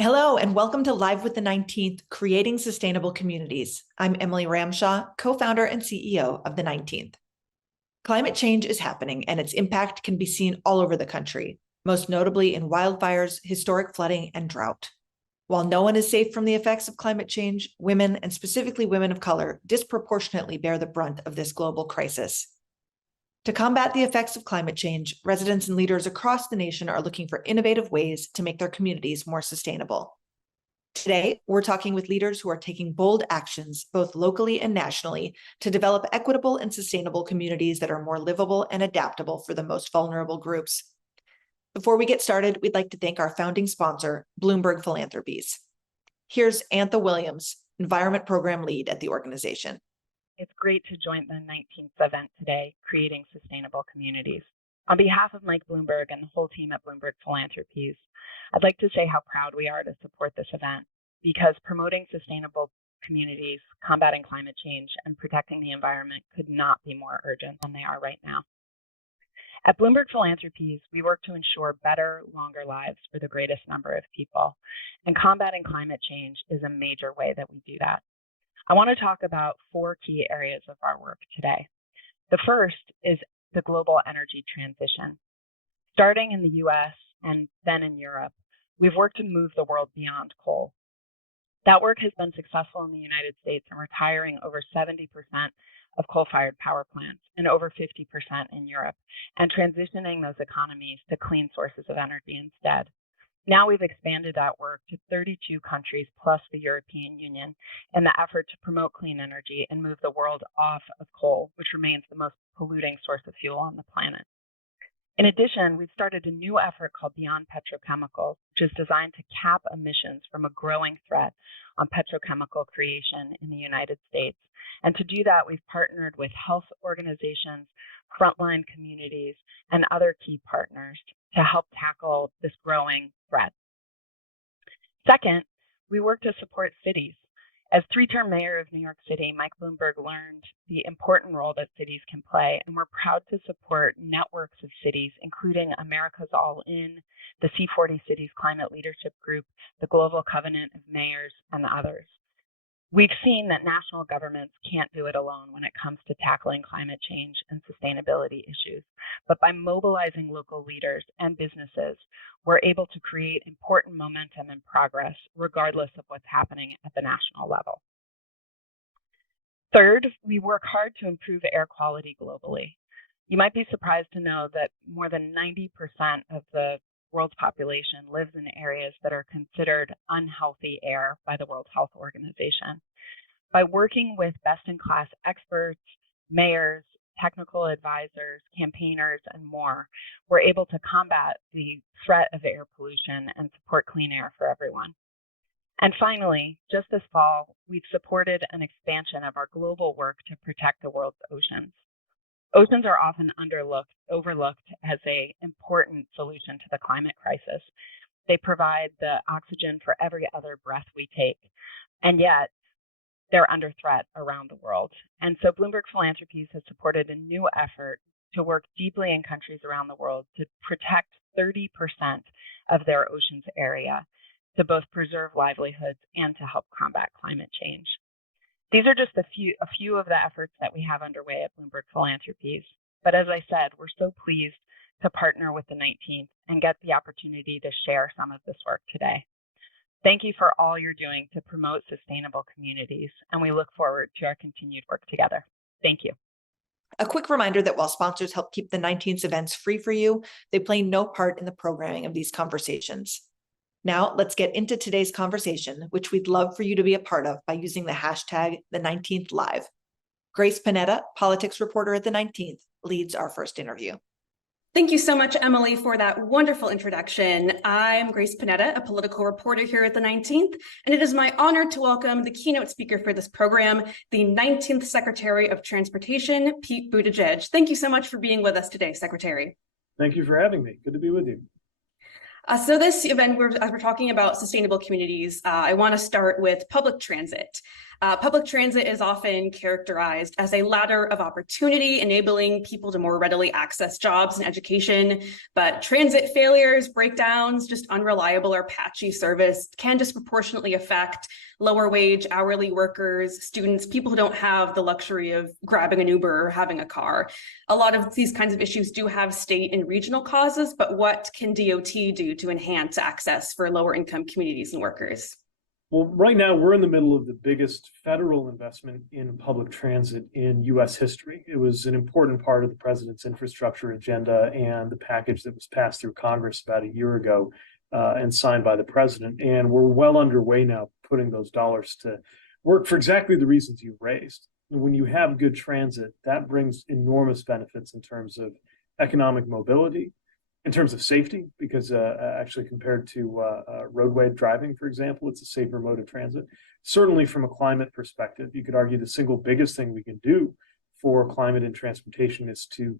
Hello, and welcome to Live with the 19th, Creating Sustainable Communities. I'm Emily Ramshaw, co-founder and CEO of the 19th. Climate change is happening, and its impact can be seen all over the country, most notably in wildfires, historic flooding, and drought. While no one is safe from the effects of climate change, women, and specifically women of color, disproportionately bear the brunt of this global crisis. To combat the effects of climate change, residents and leaders across the nation are looking for innovative ways to make their communities more sustainable. Today, we're talking with leaders who are taking bold actions, both locally and nationally, to develop equitable and sustainable communities that are more livable and adaptable for the most vulnerable groups. Before we get started, we'd like to thank our founding sponsor, Bloomberg Philanthropies. Here's Antha Williams, Environment Program Lead at the organization. It's great to join the 19th event today, Creating Sustainable Communities. On behalf of Mike Bloomberg and the whole team at Bloomberg Philanthropies, I'd like to say how proud we are to support this event, because promoting sustainable communities, combating climate change, and protecting the environment could not be more urgent than they are right now. At Bloomberg Philanthropies, we work to ensure better, longer lives for the greatest number of people, and combating climate change is a major way that we do that. I want to talk about 4 key areas of our work today. The first is the global energy transition. Starting in the US and then in Europe, we've worked to move the world beyond coal. That work has been successful in the United States in retiring over 70% of coal-fired power plants and over 50% in Europe, and transitioning those economies to clean sources of energy instead. Now we've expanded that work to 32 countries plus the European Union in the effort to promote clean energy and move the world off of coal, which remains the most polluting source of fuel on the planet. In addition, we've started a new effort called Beyond Petrochemicals, which is designed to cap emissions from a growing threat on petrochemical creation in the United States. And to do that, we've partnered with health organizations, frontline communities, and other key partners to help tackle this growing threat. Second, we work to support cities. As 3-term mayor of New York City, Mike Bloomberg learned the important role that cities can play, and we're proud to support networks of cities, including America's All In, the C40 Cities Climate Leadership Group, the Global Covenant of Mayors, and others. We've seen that national governments can't do it alone when it comes to tackling climate change and sustainability issues. But by mobilizing local leaders and businesses, we're able to create important momentum and progress, regardless of what's happening at the national level. Third, we work hard to improve air quality globally. You might be surprised to know that more than 90% of the world's population lives in areas that are considered unhealthy air by the World Health Organization. By working with best-in-class experts, mayors, technical advisors, campaigners, and more, we're able to combat the threat of air pollution and support clean air for everyone. And finally, just this fall, we've supported an expansion of our global work to protect the world's oceans. Oceans are often overlooked as an important solution to the climate crisis. They provide the oxygen for every other breath we take, and yet they're under threat around the world. And so Bloomberg Philanthropies has supported a new effort to work deeply in countries around the world to protect 30% of their oceans area, to both preserve livelihoods and to help combat climate change. These are just a few of the efforts that we have underway at Bloomberg Philanthropies. But as I said, we're so pleased to partner with the 19th and get the opportunity to share some of this work today. Thank you for all you're doing to promote sustainable communities, and we look forward to our continued work together. Thank you. A quick reminder that while sponsors help keep the 19th events free for you, they play no part in the programming of these conversations. Now, let's get into today's conversation, which we'd love for you to be a part of by using the hashtag #the19thlive. Grace Panetta, politics reporter at the 19th, leads our first interview. Thank you so much, Emily, for that wonderful introduction. I'm Grace Panetta, a political reporter here at the 19th, and it is my honor to welcome the keynote speaker for this program, the 19th Secretary of Transportation, Pete Buttigieg. Thank you so much for being with us today, Secretary. Thank you for having me. Good to be with you. So this event, as we're talking about sustainable communities, I want to start with public transit. Public transit is often characterized as a ladder of opportunity, enabling people to more readily access jobs and education. But transit failures, breakdowns, just unreliable or patchy service can disproportionately affect lower wage, hourly workers, students, people who don't have the luxury of grabbing an Uber or having a car. A lot of these kinds of issues do have state and regional causes, but what can DOT do to enhance access for lower income communities and workers? Well, right now we're in the middle of the biggest federal investment in public transit in US history. It was an important part of the president's infrastructure agenda and the package that was passed through Congress about a year ago and signed by the president. And we're well underway now putting those dollars to work for exactly the reasons you raised. When you have good transit, that brings enormous benefits in terms of economic mobility, in terms of safety, because actually compared to roadway driving, for example, it's a safer mode of transit. Certainly from a climate perspective, you could argue the single biggest thing we can do for climate and transportation is to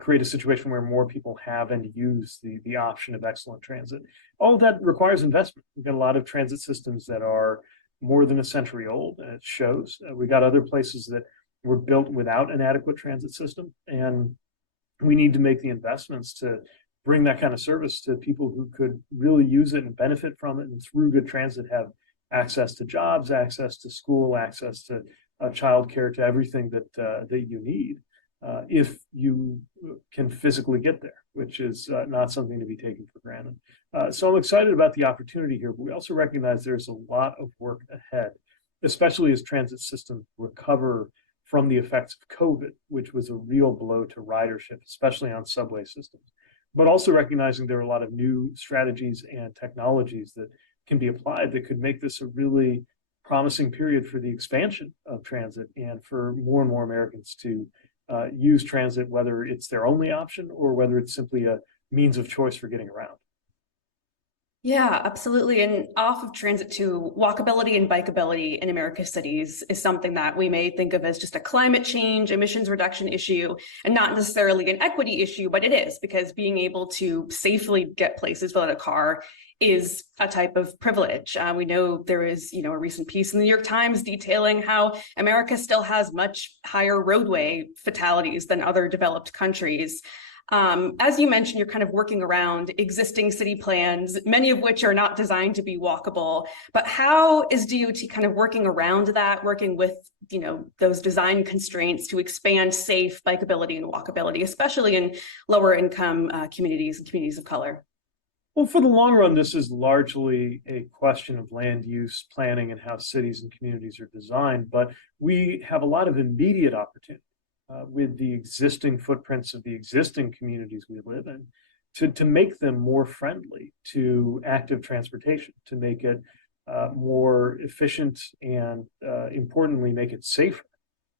create a situation where more people have and use the option of excellent transit. All of that requires investment. We've got a lot of transit systems that are more than a century old, and it shows. We got other places that were built without an adequate transit system, and we need to make the investments to bring that kind of service to people who could really use it and benefit from it, and through good transit have access to jobs, access to school, access to childcare, to everything that you need if you can physically get there, which is not something to be taken for granted. So I'm excited about the opportunity here, but we also recognize there's a lot of work ahead, especially as transit systems recover from the effects of COVID, which was a real blow to ridership, especially on subway systems. But also recognizing there are a lot of new strategies and technologies that can be applied that could make this a really promising period for the expansion of transit and for more and more Americans to use transit, whether it's their only option or whether it's simply a means of choice for getting around. Yeah, absolutely. And off of transit to walkability and bikeability in America's cities is something that we may think of as just a climate change, emissions reduction issue, and not necessarily an equity issue, but it is, because being able to safely get places without a car is a type of privilege. We know there is, a recent piece in the New York Times detailing how America still has much higher roadway fatalities than other developed countries. As you mentioned, you're kind of working around existing city plans, many of which are not designed to be walkable. But how is DOT kind of working around that, working with, those design constraints to expand safe bikeability and walkability, especially in lower income communities and communities of color? Well, for the long run, this is largely a question of land use planning and how cities and communities are designed. But we have a lot of immediate opportunity with the existing footprints of the existing communities we live in to make them more friendly to active transportation, to make it more efficient and importantly, make it safer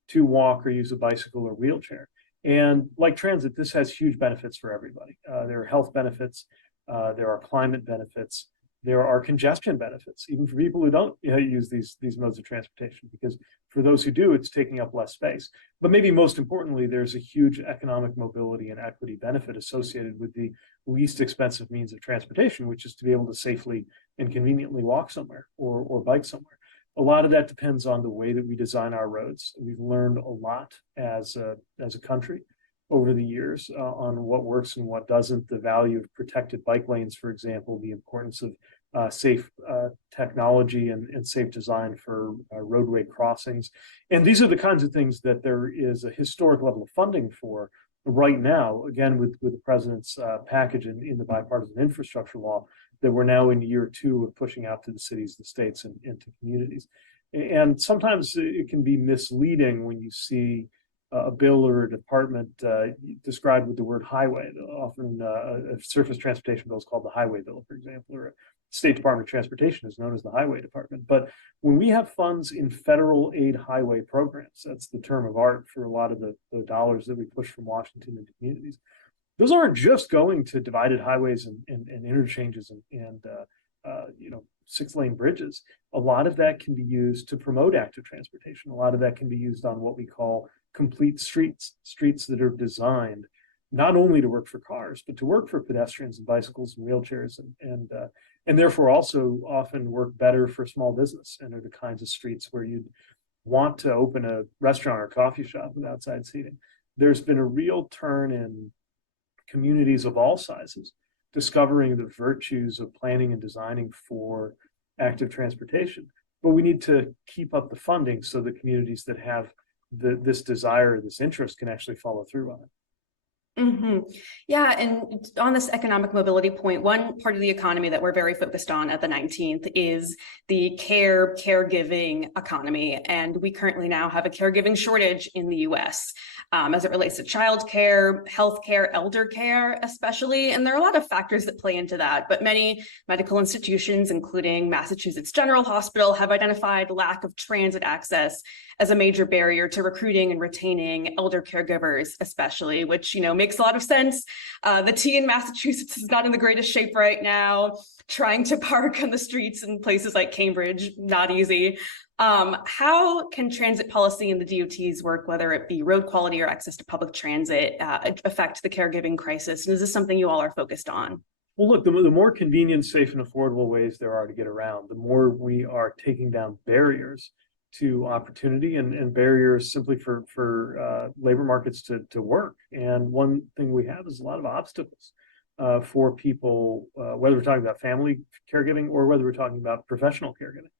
to walk or use a bicycle or wheelchair. And like transit, this has huge benefits for everybody. There are health benefits, there are climate benefits, there are congestion benefits, even for people who don't use these modes of transportation, because for those who do, it's taking up less space. But maybe most importantly, there's a huge economic mobility and equity benefit associated with the least expensive means of transportation, which is to be able to safely and conveniently walk somewhere or bike somewhere. A lot of that depends on the way that we design our roads. We've learned a lot as a country over the years on what works and what doesn't, the value of protected bike lanes, for example, the importance of safe technology and safe design for roadway crossings. And these are the kinds of things that there is a historic level of funding for right now, again, with the president's package in the bipartisan infrastructure law, that we're now in year 2 of pushing out to the cities, the states, and to communities. And sometimes it can be misleading when you see a bill or a department described with the word highway. Often a surface transportation bill is called the highway bill, for example, or a State Department of Transportation is known as the highway department. But when we have funds in federal aid highway programs, that's the term of art for a lot of the dollars that we push from Washington into communities. Those aren't just going to divided highways and interchanges and 6-lane bridges. A lot of that can be used to promote active transportation. A lot of that can be used on what we call complete streets that are designed not only to work for cars, but to work for pedestrians and bicycles and wheelchairs, and therefore also often work better for small business and are the kinds of streets where you'd want to open a restaurant or coffee shop with outside seating. There's been a real turn in communities of all sizes discovering the virtues of planning and designing for active transportation. But we need to keep up the funding so the communities that have this desire, this interest can actually follow through on it. Yeah, and on this economic mobility point, one part of the economy that we're very focused on at the 19th is the caregiving economy. And we currently now have a caregiving shortage in the US as it relates to childcare, healthcare, elder care, especially. And there are a lot of factors that play into that. But many medical institutions, including Massachusetts General Hospital, have identified lack of transit access as a major barrier to recruiting and retaining elder caregivers, especially, which, makes a lot of sense. The T in Massachusetts is not in the greatest shape right now. Trying to park on the streets in places like Cambridge, not easy. How can transit policy and the DOT's work, whether it be road quality or access to public transit, affect the caregiving crisis? And is this something you all are focused on? Well, look, the more convenient, safe, and affordable ways there are to get around, the more we are taking down barriers to opportunity and barriers simply for labor markets to work. And one thing we have is a lot of obstacles for people, whether we're talking about family caregiving or whether we're talking about professional caregiving,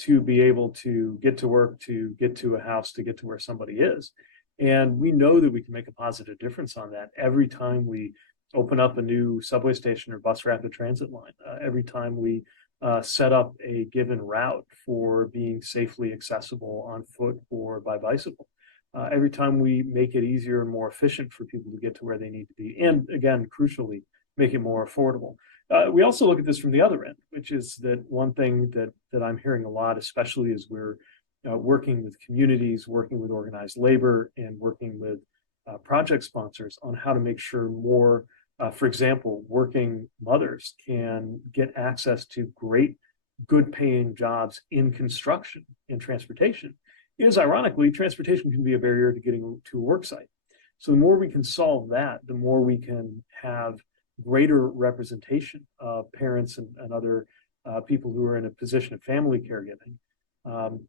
to be able to get to work, to get to a house, to get to where somebody is. And we know that we can make a positive difference on that every time we open up a new subway station or bus rapid transit line, every time we set up a given route for being safely accessible on foot or by bicycle. Every time we make it easier and more efficient for people to get to where they need to be. And again, crucially, make it more affordable. We also look at this from the other end, which is that one thing that I'm hearing a lot, especially as we're working with communities, working with organized labor, and working with project sponsors on how to make sure more, for example, working mothers can get access to great, good paying jobs in construction and transportation, is ironically, transportation can be a barrier to getting to a work site. So the more we can solve that, the more we can have greater representation of parents and other people who are in a position of family caregiving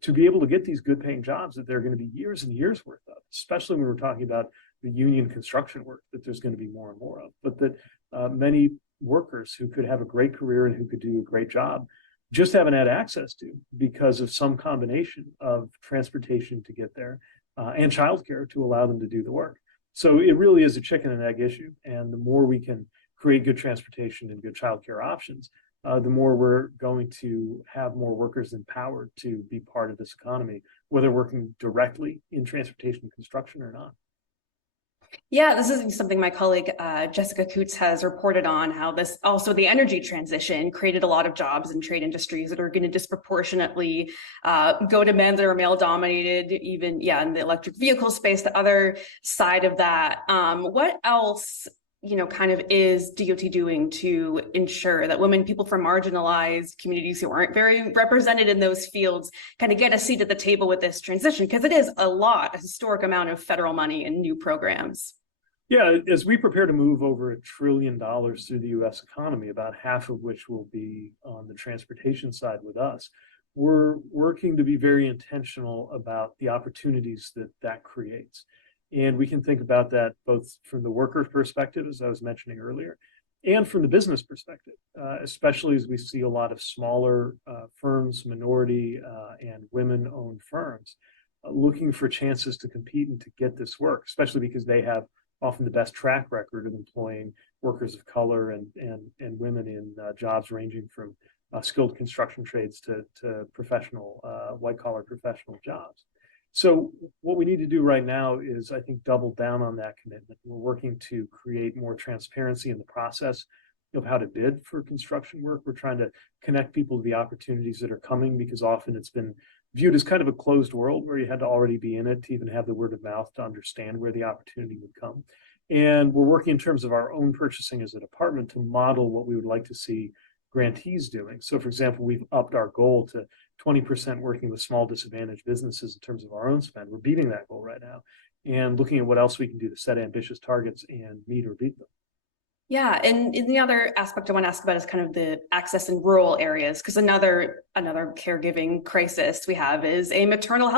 to be able to get these good paying jobs that they're going to be years and years worth of, especially when we're talking about the union construction work that there's going to be more and more of, but that many workers who could have a great career and who could do a great job just haven't had access to because of some combination of transportation to get there and childcare to allow them to do the work. So it really is a chicken and egg issue. And the more we can create good transportation and good childcare options, the more we're going to have more workers empowered to be part of this economy, whether working directly in transportation and construction or not. Yeah, this is something my colleague Jessica Coots has reported on, how this also the energy transition created a lot of jobs in trade industries that are going to disproportionately go to men that are male dominated, even, in the electric vehicle space, the other side of that. What else, kind of is DOT doing to ensure that women, people from marginalized communities who aren't very represented in those fields kind of get a seat at the table with this transition? Because it is a historic amount of federal money and new programs. Yeah, as we prepare to move over $1 trillion through the U.S. economy, about half of which will be on the transportation side with us, we're working to be very intentional about the opportunities that creates. And we can think about that both from the worker perspective, as I was mentioning earlier, and from the business perspective, especially as we see a lot of smaller firms, minority and women-owned firms looking for chances to compete and to get this work, especially because they have often the best track record of employing workers of color and women in jobs ranging from skilled construction trades to professional, white-collar professional jobs. So what we need to do right now is, I think, double down on that commitment. We're working to create more transparency in the process of how to bid for construction work. We're trying to connect people to the opportunities that are coming, because often it's been viewed as kind of a closed world where you had to already be in it to even have the word of mouth to understand where the opportunity would come. And we're working in terms of our own purchasing as a department to model what we would like to see grantees doing. So, for example, we've upped our goal to 20% working with small disadvantaged businesses in terms of our own spend. We're beating that goal right now. and looking at what else we can do to set ambitious targets and meet or beat them. Yeah, and the other aspect I want to ask about is kind of the access in rural areas, because another caregiving crisis we have is a maternal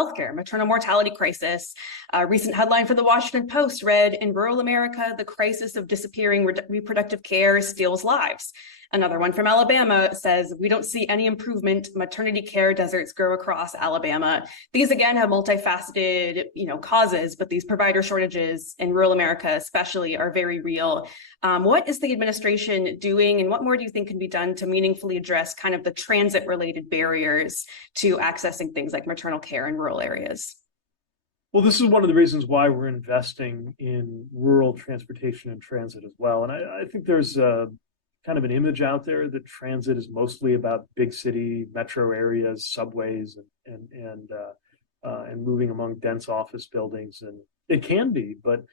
mortality crisis. A recent headline for the Washington Post read, "In rural America, the crisis of disappearing reproductive care steals lives." Another one from Alabama says, "We don't see any improvement. Maternity care deserts grow across Alabama." These again have multifaceted, causes, but these provider shortages in rural America especially are very real. What is the administration doing, and what more do you think can be done to meaningfully address kind of the transit-related barriers to accessing things like maternal care in rural areas? Well, this is one of the reasons why we're investing in rural transportation and transit as well. And I think there's kind of an image out there that transit is mostly about big city metro areas, subways, and moving among dense office buildings, and it can be, but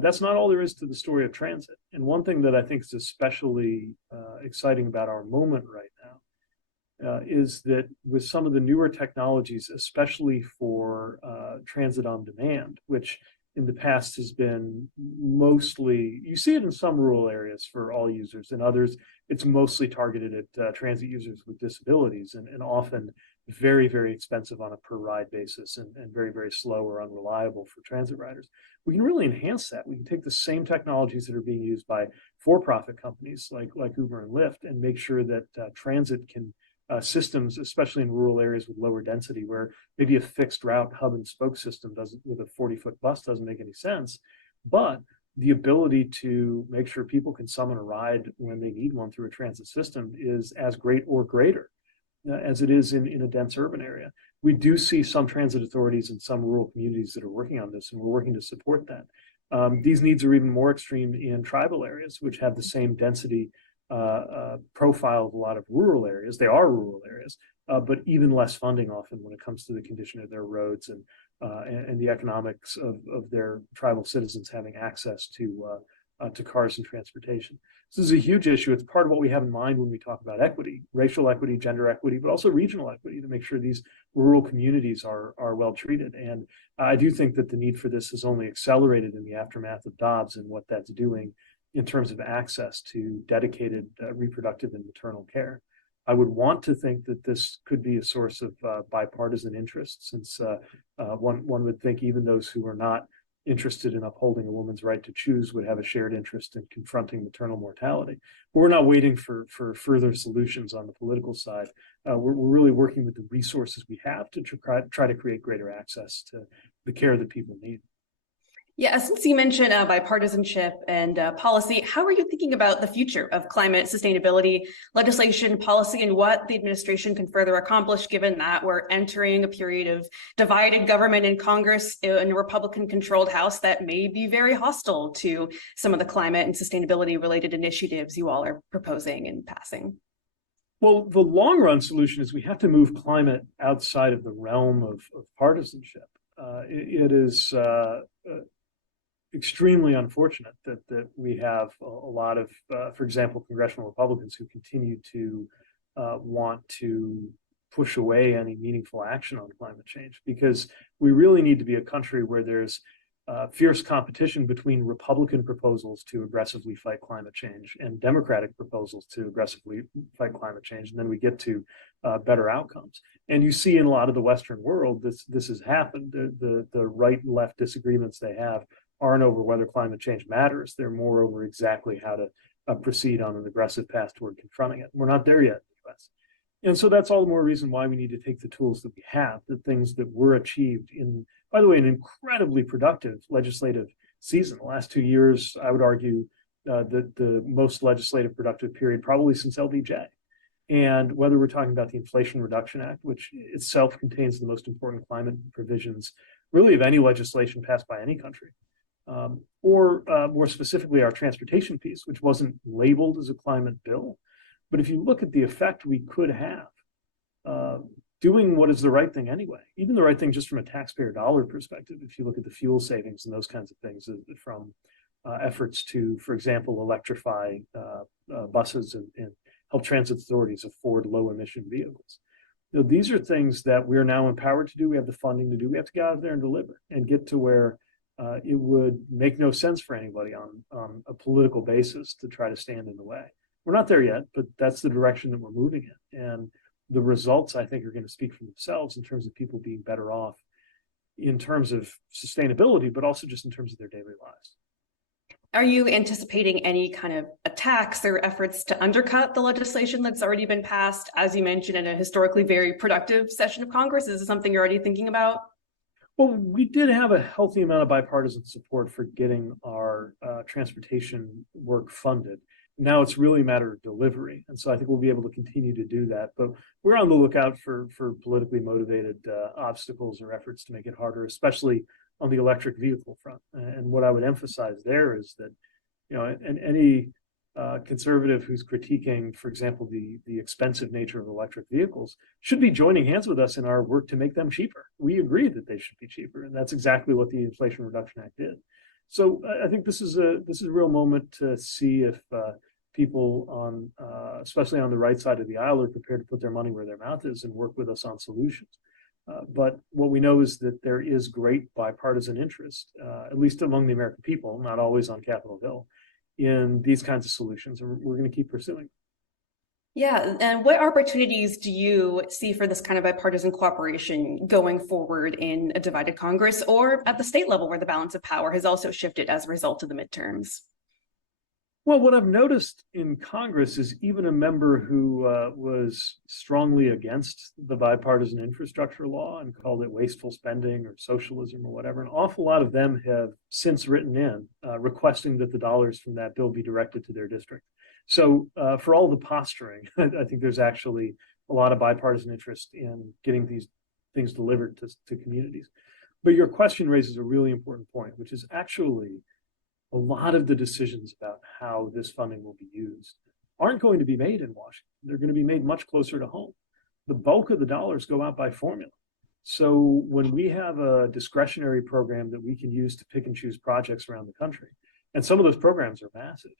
that's not all there is to the story of transit. And one thing that I think is especially exciting about our moment right now is that with some of the newer technologies, especially for transit on demand, which in the past has been mostly, you see it in some rural areas for all users, and others it's mostly targeted at transit users with disabilities, and often very, very expensive on a per ride basis, and very, very slow or unreliable for transit riders. We can really enhance that. We can take the same technologies that are being used by for-profit companies like Uber and Lyft, and make sure that transit can systems, especially in rural areas with lower density, where maybe a fixed route hub and spoke system doesn't, with a 40-foot bus, doesn't make any sense. But the ability to make sure people can summon a ride when they need one through a transit system is as great or greater as it is in a dense urban area. We do see some transit authorities in some rural communities that are working on this, and we're working to support that. These needs are even more extreme in tribal areas, which have the same density profile of a lot of rural areas. They are rural areas, but even less funding often when it comes to the condition of their roads and the economics of their tribal citizens having access to cars and transportation. This is a huge issue. It's part of what we have in mind when we talk about equity, racial equity, gender equity, but also regional equity, to make sure these rural communities are well treated. And I do think that the need for this has only accelerated in the aftermath of Dobbs and what that's doing in terms of access to dedicated reproductive and maternal care. I would want to think that this could be a source of bipartisan interest, since one would think even those who are not interested in upholding a woman's right to choose would have a shared interest in confronting maternal mortality. But we're not waiting for further solutions on the political side. We're really working with the resources we have to try to create greater access to the care that people need. Yeah, since you mentioned bipartisanship and policy, how are you thinking about the future of climate sustainability legislation, policy, and what the administration can further accomplish, given that we're entering a period of divided government in Congress in a Republican-controlled House that may be very hostile to some of the climate and sustainability-related initiatives you all are proposing and passing? Well, the long-run solution is we have to move climate outside of the realm of partisanship. It is extremely unfortunate that we have a lot of, for example, congressional Republicans who continue to want to push away any meaningful action on climate change, because we really need to be a country where there's fierce competition between Republican proposals to aggressively fight climate change and Democratic proposals to aggressively fight climate change, and then we get to better outcomes. And you see in a lot of the Western world, this has happened. The right and left disagreements they have aren't over whether climate change matters. They're more over exactly how to proceed on an aggressive path toward confronting it. We're not there yet in the US. And so that's all the more reason why we need to take the tools that we have, the things that were achieved in, by the way, an incredibly productive legislative season. The last 2 years, I would argue, the most legislative productive period probably since LBJ. And whether we're talking about the Inflation Reduction Act, which itself contains the most important climate provisions really of any legislation passed by any country, or more specifically our transportation piece, which wasn't labeled as a climate bill. But if you look at the effect we could have doing what is the right thing anyway, even the right thing just from a taxpayer dollar perspective, if you look at the fuel savings and those kinds of things from efforts to, for example, electrify buses and help transit authorities afford low emission vehicles. These are things that we're now empowered to do. We have the funding to do. We have to get out there and deliver and get to where it would make no sense for anybody on a political basis to try to stand in the way. We're not there yet, but that's the direction that we're moving in. And the results, I think, are going to speak for themselves in terms of people being better off in terms of sustainability, but also just in terms of their daily lives. Are you anticipating any kind of attacks or efforts to undercut the legislation that's already been passed, as you mentioned, in a historically very productive session of Congress? Is this something you're already thinking about? Well, we did have a healthy amount of bipartisan support for getting our transportation work funded. Now it's really a matter of delivery. And so I think we'll be able to continue to do that. But we're on the lookout for politically motivated obstacles or efforts to make it harder, especially on the electric vehicle front. And what I would emphasize there is that, and any conservative who's critiquing, for example, the expensive nature of electric vehicles should be joining hands with us in our work to make them cheaper. We agree that they should be cheaper. And that's exactly what the Inflation Reduction Act did. So I think this is a real moment to see if people especially on the right side of the aisle, are prepared to put their money where their mouth is and work with us on solutions. But what we know is that there is great bipartisan interest, at least among the American people, not always on Capitol Hill, in these kinds of solutions, and we're going to keep pursuing. Yeah, and what opportunities do you see for this kind of bipartisan cooperation going forward in a divided Congress or at the state level where the balance of power has also shifted as a result of the midterms? Well, what I've noticed in Congress is even a member who was strongly against the bipartisan infrastructure law and called it wasteful spending or socialism or whatever, an awful lot of them have since written in requesting that the dollars from that bill be directed to their district. So for all the posturing, I think there's actually a lot of bipartisan interest in getting these things delivered to communities. But your question raises a really important point, which is actually a lot of the decisions about how this funding will be used aren't going to be made in Washington. They're going to be made much closer to home. The bulk of the dollars go out by formula. So when we have a discretionary program that we can use to pick and choose projects around the country, and some of those programs are massive,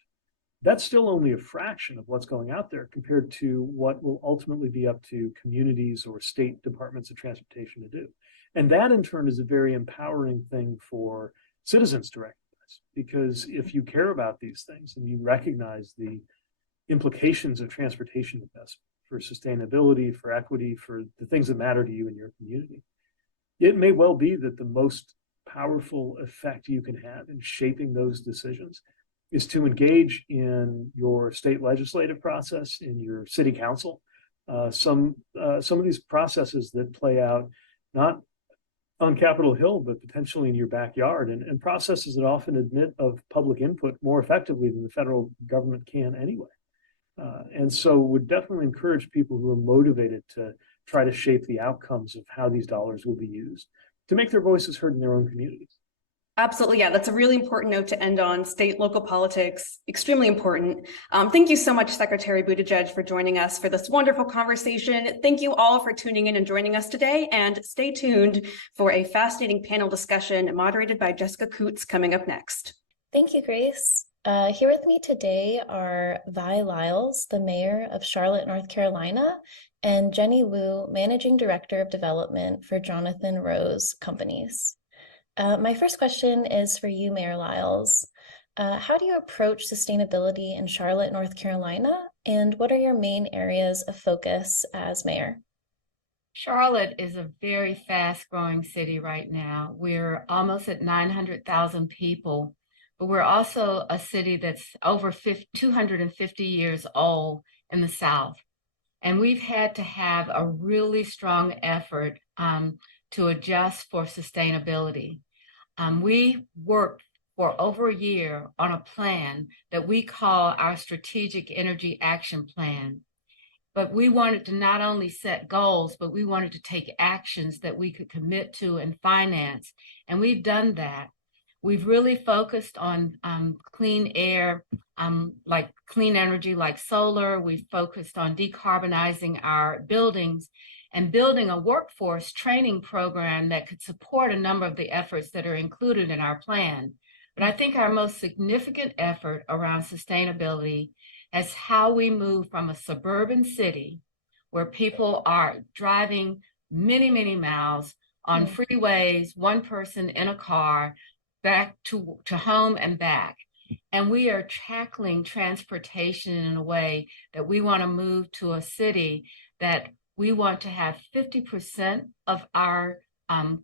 that's still only a fraction of what's going out there compared to what will ultimately be up to communities or state departments of transportation to do. And that in turn is a very empowering thing for citizens to recognize. Because if you care about these things and you recognize the implications of transportation investment for sustainability, for equity, for the things that matter to you in your community, it may well be that the most powerful effect you can have in shaping those decisions is to engage in your state legislative process, in your city council. Some of these processes that play out not on Capitol Hill, but potentially in your backyard, and processes that often admit of public input more effectively than the federal government can anyway. And so would definitely encourage people who are motivated to try to shape the outcomes of how these dollars will be used to make their voices heard in their own communities. Absolutely. Yeah, that's a really important note to end on. State, local politics, extremely important. Thank you so much, Secretary Buttigieg, for joining us for this wonderful conversation. Thank you all for tuning in and joining us today. And stay tuned for a fascinating panel discussion moderated by Jessica Coots coming up next. Thank you, Grace. Here with me today are Vi Lyles, the mayor of Charlotte, North Carolina, and Jenny Wu, managing director of development for Jonathan Rose Companies. My first question is for you, Mayor Lyles. How do you approach sustainability in Charlotte, North Carolina, and what are your main areas of focus as mayor? Charlotte is a very fast-growing city right now. We're almost at 900,000 people, but we're also a city that's over 250 years old in the South. And we've had to have a really strong effort to adjust for sustainability. We worked for over a year on a plan that we call our Strategic Energy Action Plan. But we wanted to not only set goals, but we wanted to take actions that we could commit to and finance. And we've done that. We've really focused on clean air, like clean energy, like solar. We've focused on decarbonizing our buildings and building a workforce training program that could support a number of the efforts that are included in our plan. But I think our most significant effort around sustainability is how we move from a suburban city where people are driving many, many miles on freeways, one person in a car, back to home and back. And we are tackling transportation in a way that we want to move to a city that we want to have 50% of our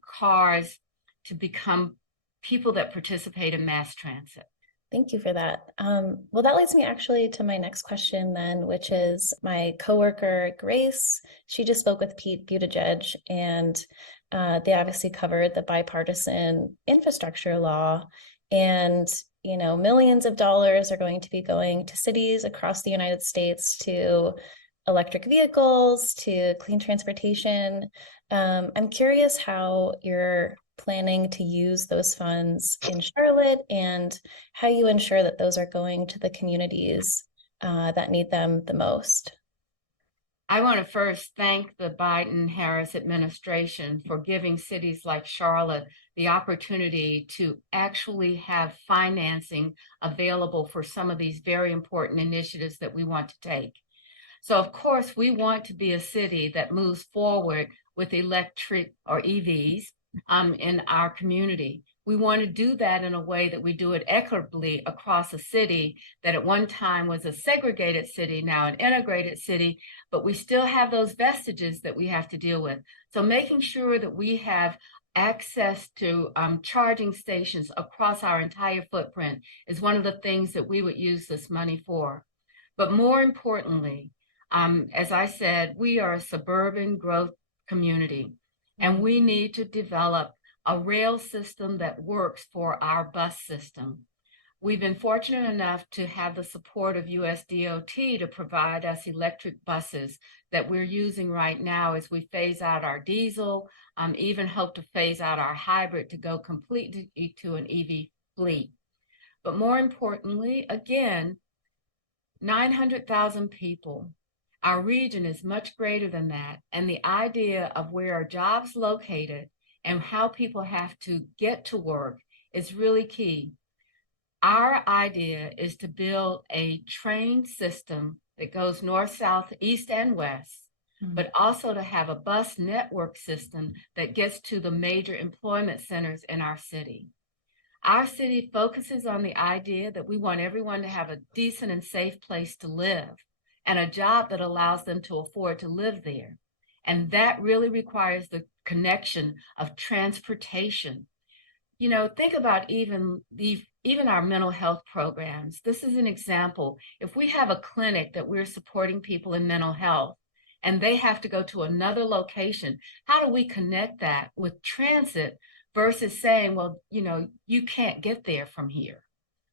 cars to become people that participate in mass transit. Thank you for that. Well, that leads me actually to my next question then, which is my coworker, Grace. She just spoke with Pete Buttigieg, and they obviously covered the bipartisan infrastructure law. And, you know, millions of dollars are going to be going to cities across the United States to electric vehicles, to clean transportation. I'm curious how you're planning to use those funds in Charlotte and how you ensure that those are going to the communities that need them the most. I want to first thank the Biden-Harris administration for giving cities like Charlotte the opportunity to actually have financing available for some of these very important initiatives that we want to take. So, of course, we want to be a city that moves forward with electric or EVs in our community. We want to do that in a way that we do it equitably across a city that at one time was a segregated city, now an integrated city, but we still have those vestiges that we have to deal with. So making sure that we have access to charging stations across our entire footprint is one of the things that we would use this money for. But more importantly, as I said, we are a suburban growth community, and we need to develop a rail system that works for our bus system. We've been fortunate enough to have the support of US DOT to provide us electric buses that we're using right now as we phase out our diesel, even hope to phase out our hybrid to go completely to an EV fleet. But more importantly, again, 900,000 people. Our region is much greater than that. And the idea of where are jobs located and how people have to get to work is really key. Our idea is to build a train system that goes north, south, east, and west, but also to have a bus network system that gets to the major employment centers in our city. Our city focuses on the idea that we want everyone to have a decent and safe place to live and a job that allows them to afford to live there. And that really requires the connection of transportation. You know, think about even our mental health programs. This is an example. If we have a clinic that we're supporting people in mental health and they have to go to another location, how do we connect that with transit versus saying, well, you know, you can't get there from here?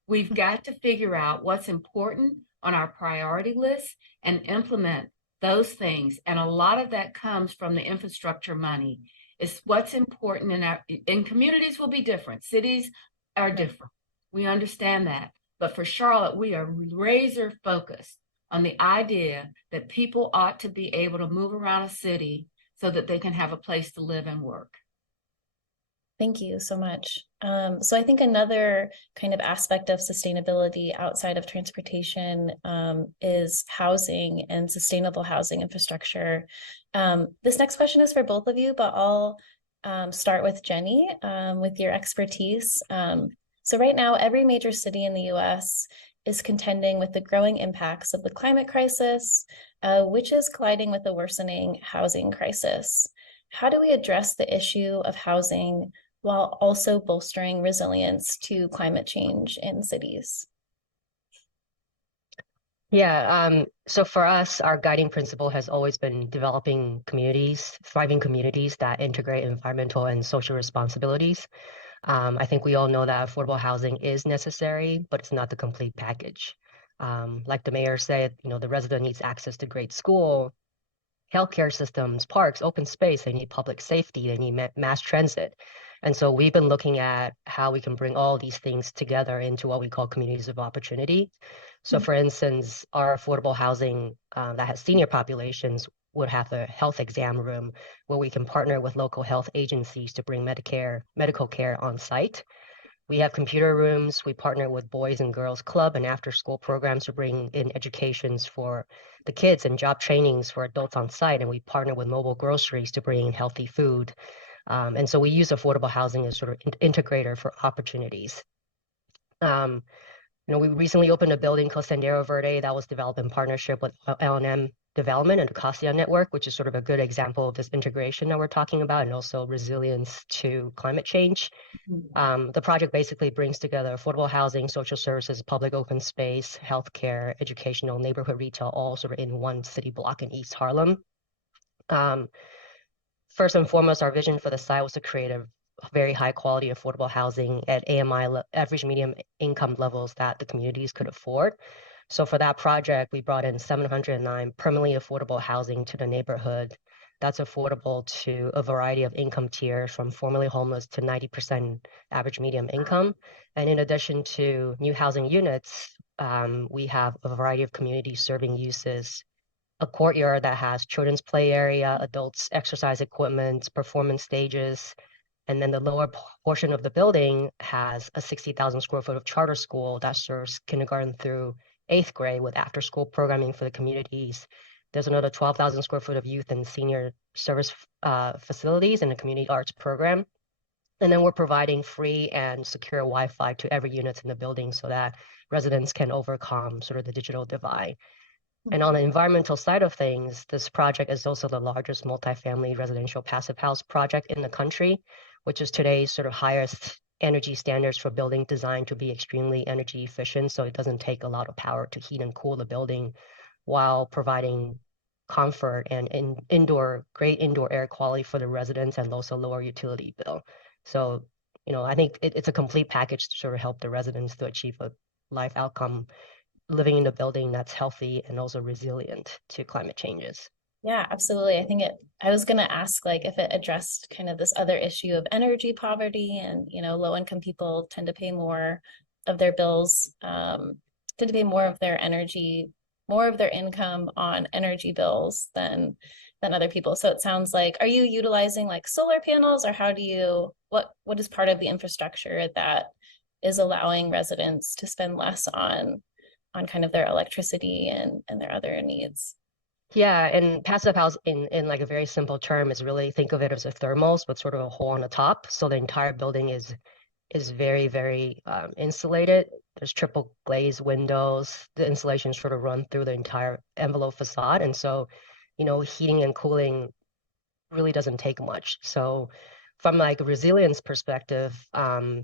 We've got to figure out what's important on our priority list and implement those things. And a lot of that comes from the infrastructure money. It's what's important in communities will be different. Cities are different. We understand that. But for Charlotte, we are razor focused on the idea that people ought to be able to move around a city so that they can have a place to live and work. Thank you so much. So I think another kind of aspect of sustainability outside of transportation is housing and sustainable housing infrastructure. This next question is for both of you, but I'll start with Jenny with your expertise. So right now, every major city in the US is contending with the growing impacts of the climate crisis, which is colliding with the worsening housing crisis. How do we address the issue of housing while also bolstering resilience to climate change in cities? Yeah, so for us, our guiding principle has always been developing communities, thriving communities that integrate environmental and social responsibilities. I think we all know that affordable housing is necessary, but it's not the complete package. Like the mayor said, you know, the resident needs access to great school, healthcare systems, parks, open space. They need public safety. They need mass transit. And so we've been looking at how we can bring all these things together into what we call communities of opportunity. So for instance, our affordable housing that has senior populations would have a health exam room where we can partner with local health agencies to bring medical care on site. We have computer rooms. We partner with Boys and Girls Club and after school programs to bring in educations for the kids and job trainings for adults on site. And we partner with mobile groceries to bring in healthy food. And so we use affordable housing as sort of integrator for opportunities. We recently opened a building called Sendero Verde that was developed in partnership with L&M Development and the Cosia Network, which is sort of a good example of this integration that we're talking about, and also resilience to climate change. The project basically brings together affordable housing, social services, public open space, healthcare, educational, neighborhood retail, all sort of in one city block in East Harlem. First and foremost, our vision for the site was to create a very high quality affordable housing at AMI average medium income levels that the communities could afford. So for that project, we brought in 709 permanently affordable housing to the neighborhood. That's affordable to a variety of income tiers from formerly homeless to 90% average medium income. And in addition to new housing units, we have a variety of community serving uses, a courtyard that has children's play area, adults exercise equipment, performance stages. And then the lower portion of the building has a 60,000 square foot of charter school that serves kindergarten through 8th grade with after school programming for the communities. There's another 12,000 square foot of youth and senior service facilities and a community arts program. And then we're providing free and secure Wi-Fi to every unit in the building so that residents can overcome sort of the digital divide. And on the environmental side of things, this project is also the largest multifamily residential passive house project in the country, which is today's sort of highest energy standards for building design to be extremely energy efficient. So it doesn't take a lot of power to heat and cool the building while providing comfort and great indoor air quality for the residents and also lower utility bill. So, I think it's a complete package to sort of help the residents to achieve a life outcome living in a building that's healthy and also resilient to climate changes. Yeah, absolutely. I was going to ask if it addressed kind of this other issue of energy poverty and, low income people tend to pay more of their bills, tend to pay more of their income on energy bills than other people. So it sounds like, are you utilizing solar panels, or what is part of the infrastructure that is allowing residents to spend less on kind of their electricity and their other needs? Yeah, and passive house in a very simple term is really, think of it as a thermos with sort of a hole on the top. So the entire building is very, very insulated. There's triple glazed windows. The insulation sort of run through the entire envelope facade. And so, heating and cooling really doesn't take much. So from a resilience perspective, I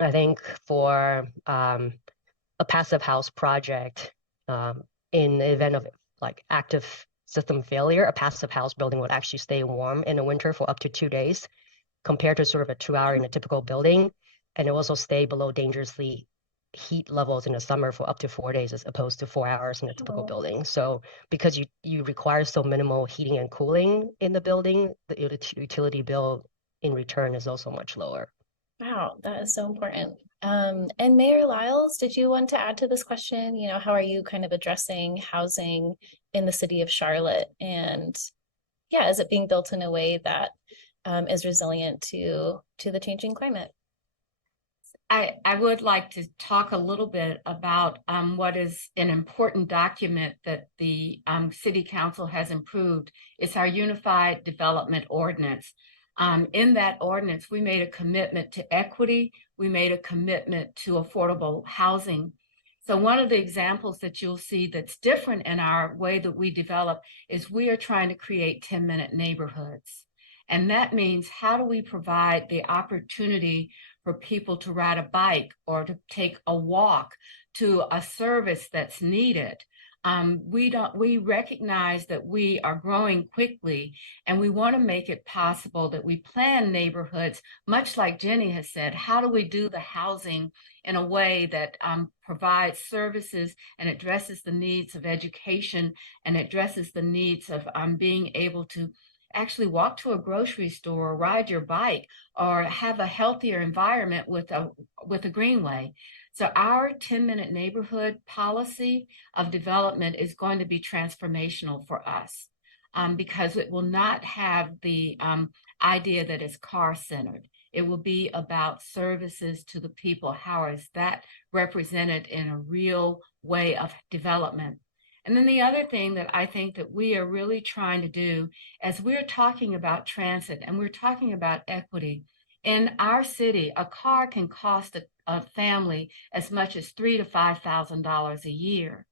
think for a passive house project, in the event of active system failure, a passive house building would actually stay warm in the winter for up to 2 days, compared to sort of a 2-hour in a typical building. And it will also stay below dangerously heat levels in the summer for up to 4 days, as opposed to 4 hours in a typical building. So because you require so minimal heating and cooling in the building, the utility bill in return is also much lower. Wow, that is so important. And Mayor Lyles, did you want to add to this question? How are you kind of addressing housing in the city of Charlotte? And is it being built in a way that is resilient to the changing climate? I would like to talk a little bit about what is an important document that the City Council has improved. It's our Unified Development Ordinance. In that ordinance, we made a commitment to equity. We made a commitment to affordable housing. So one of the examples that you'll see that's different in our way that we develop is we are trying to create 10-minute neighborhoods. And that means, how do we provide the opportunity for people to ride a bike or to take a walk to a service that's needed? We recognize that we are growing quickly, and we want to make it possible that we plan neighborhoods, much like Jenny has said. How do we do the housing in a way that provides services and addresses the needs of education and addresses the needs of being able to actually walk to a grocery store, or ride your bike, or have a healthier environment with a greenway? So our 10-minute neighborhood policy of development is going to be transformational for us, because it will not have the idea that it's car-centered. It will be about services to the people. How is that represented in a real way of development? And then the other thing that I think that we are really trying to do, as we're talking about transit and we're talking about equity, in our city, a car can cost a family as much as $3,000 to $5,000 a year.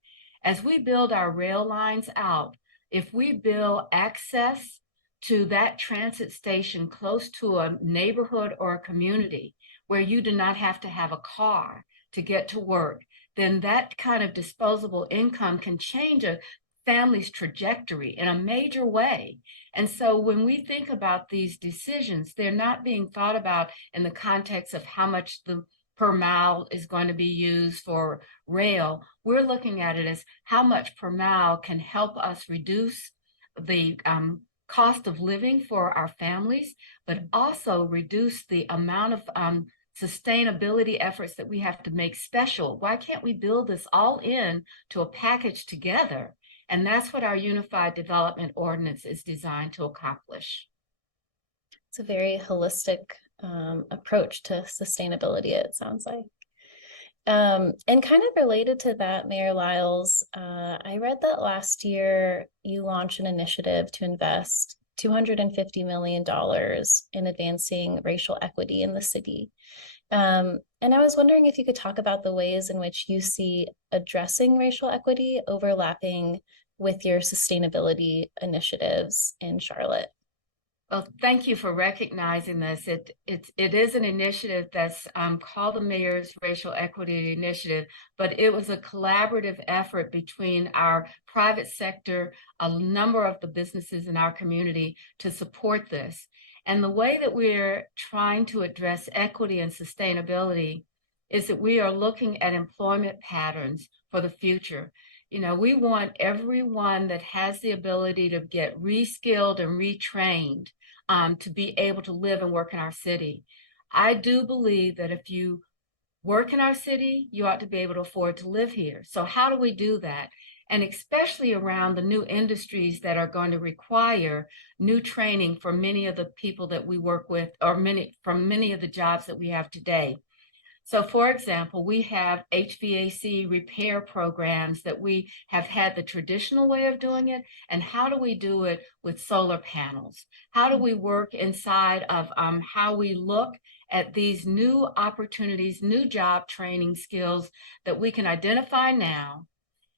As we build our rail lines out, if we build access to that transit station close to a neighborhood or a community where you do not have to have a car to get to work, then that kind of disposable income can change a family's trajectory in a major way. And so when we think about these decisions, they're not being thought about in the context of how much the per mile is going to be used for rail. We're looking at it as how much per mile can help us reduce the cost of living for our families, but also reduce the amount of sustainability efforts that we have to make special. Why can't we build this all in to a package together? And that's what our Unified Development Ordinance is designed to accomplish. It's a very holistic approach to sustainability, it sounds like. And kind of related to that, Mayor Lyles, I read that last year you launched an initiative to invest $250 million in advancing racial equity in the city. And I was wondering if you could talk about the ways in which you see addressing racial equity overlapping with your sustainability initiatives in Charlotte. Well, thank you for recognizing this. It is an initiative that's called the Mayor's Racial Equity Initiative, but it was a collaborative effort between our private sector, a number of the businesses in our community to support this. And the way that we're trying to address equity and sustainability is that we are looking at employment patterns for the future. You know, we want everyone that has the ability to get reskilled and retrained to be able to live and work in our city. I do believe that if you work in our city, you ought to be able to afford to live here. So how do we do that? And especially around the new industries that are going to require new training for many of the people that we work with, or many of the jobs that we have today. So for example, we have HVAC repair programs that we have had the traditional way of doing it. And how do we do it with solar panels? How do we work inside of how we look at these new opportunities, new job training skills that we can identify now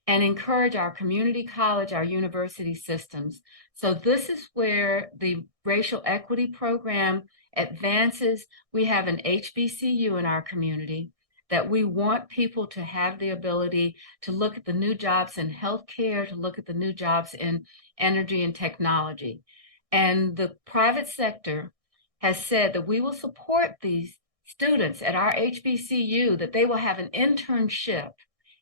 and encourage our community college, our university systems. So this is where the racial equity program advances. We have an HBCU in our community that we want people to have the ability to look at the new jobs in healthcare, to look at the new jobs in energy and technology. And the private sector has said that we will support these students at our HBCU, that they will have an internship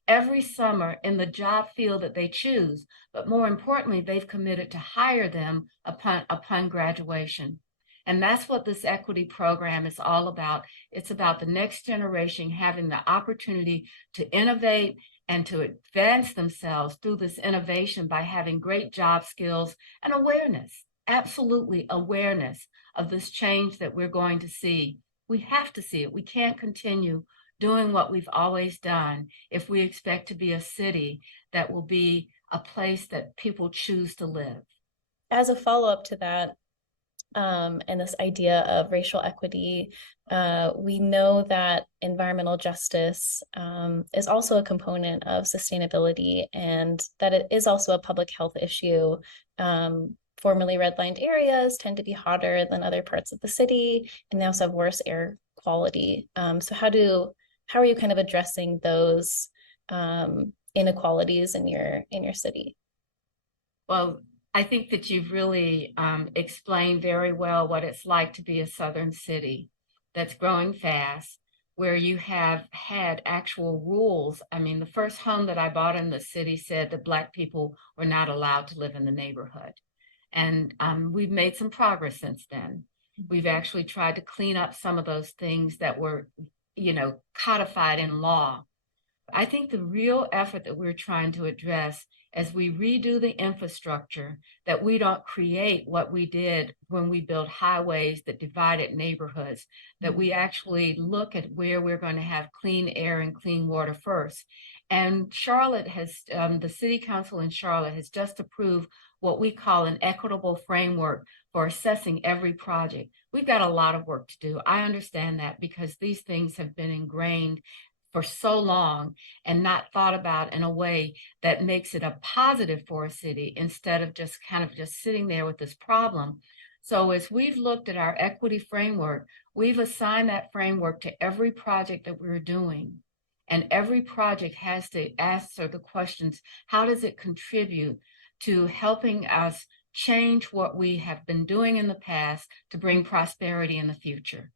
every summer in the job field that they choose. But more importantly, they've committed to hire them upon graduation. And that's what this equity program is all about. It's about the next generation having the opportunity to innovate and to advance themselves through this innovation by having great job skills and awareness, absolutely awareness of this change that we're going to see. We have to see it. We can't continue doing what we've always done if we expect to be a city that will be a place that people choose to live. As a follow-up to that, and this idea of racial equity, we know that environmental justice is also a component of sustainability, and that it is also a public health issue. Formerly redlined areas tend to be hotter than other parts of the city, and they also have worse air quality. So how are you kind of addressing those inequalities in your city? Well, I think that you've really explained very well what it's like to be a southern city that's growing fast, where you have had actual rules. I mean, the first home that I bought in the city said that Black people were not allowed to live in the neighborhood. And we've made some progress since then. We've actually tried to clean up some of those things that were, codified in law. I think the real effort that we're trying to address as we redo the infrastructure, that we don't create what we did when we built highways that divided neighborhoods, that we actually look at where we're going to have clean air and clean water first. And Charlotte has, the City Council in Charlotte has just approved what we call an equitable framework for assessing every project. We've got a lot of work to do. I understand that because these things have been ingrained for so long and not thought about in a way that makes it a positive for a city instead of just kind of just sitting there with this problem. So as we've looked at our equity framework, we've assigned that framework to every project that we're doing. And every project has to answer the questions, how does it contribute to helping us change what we have been doing in the past to bring prosperity in the future?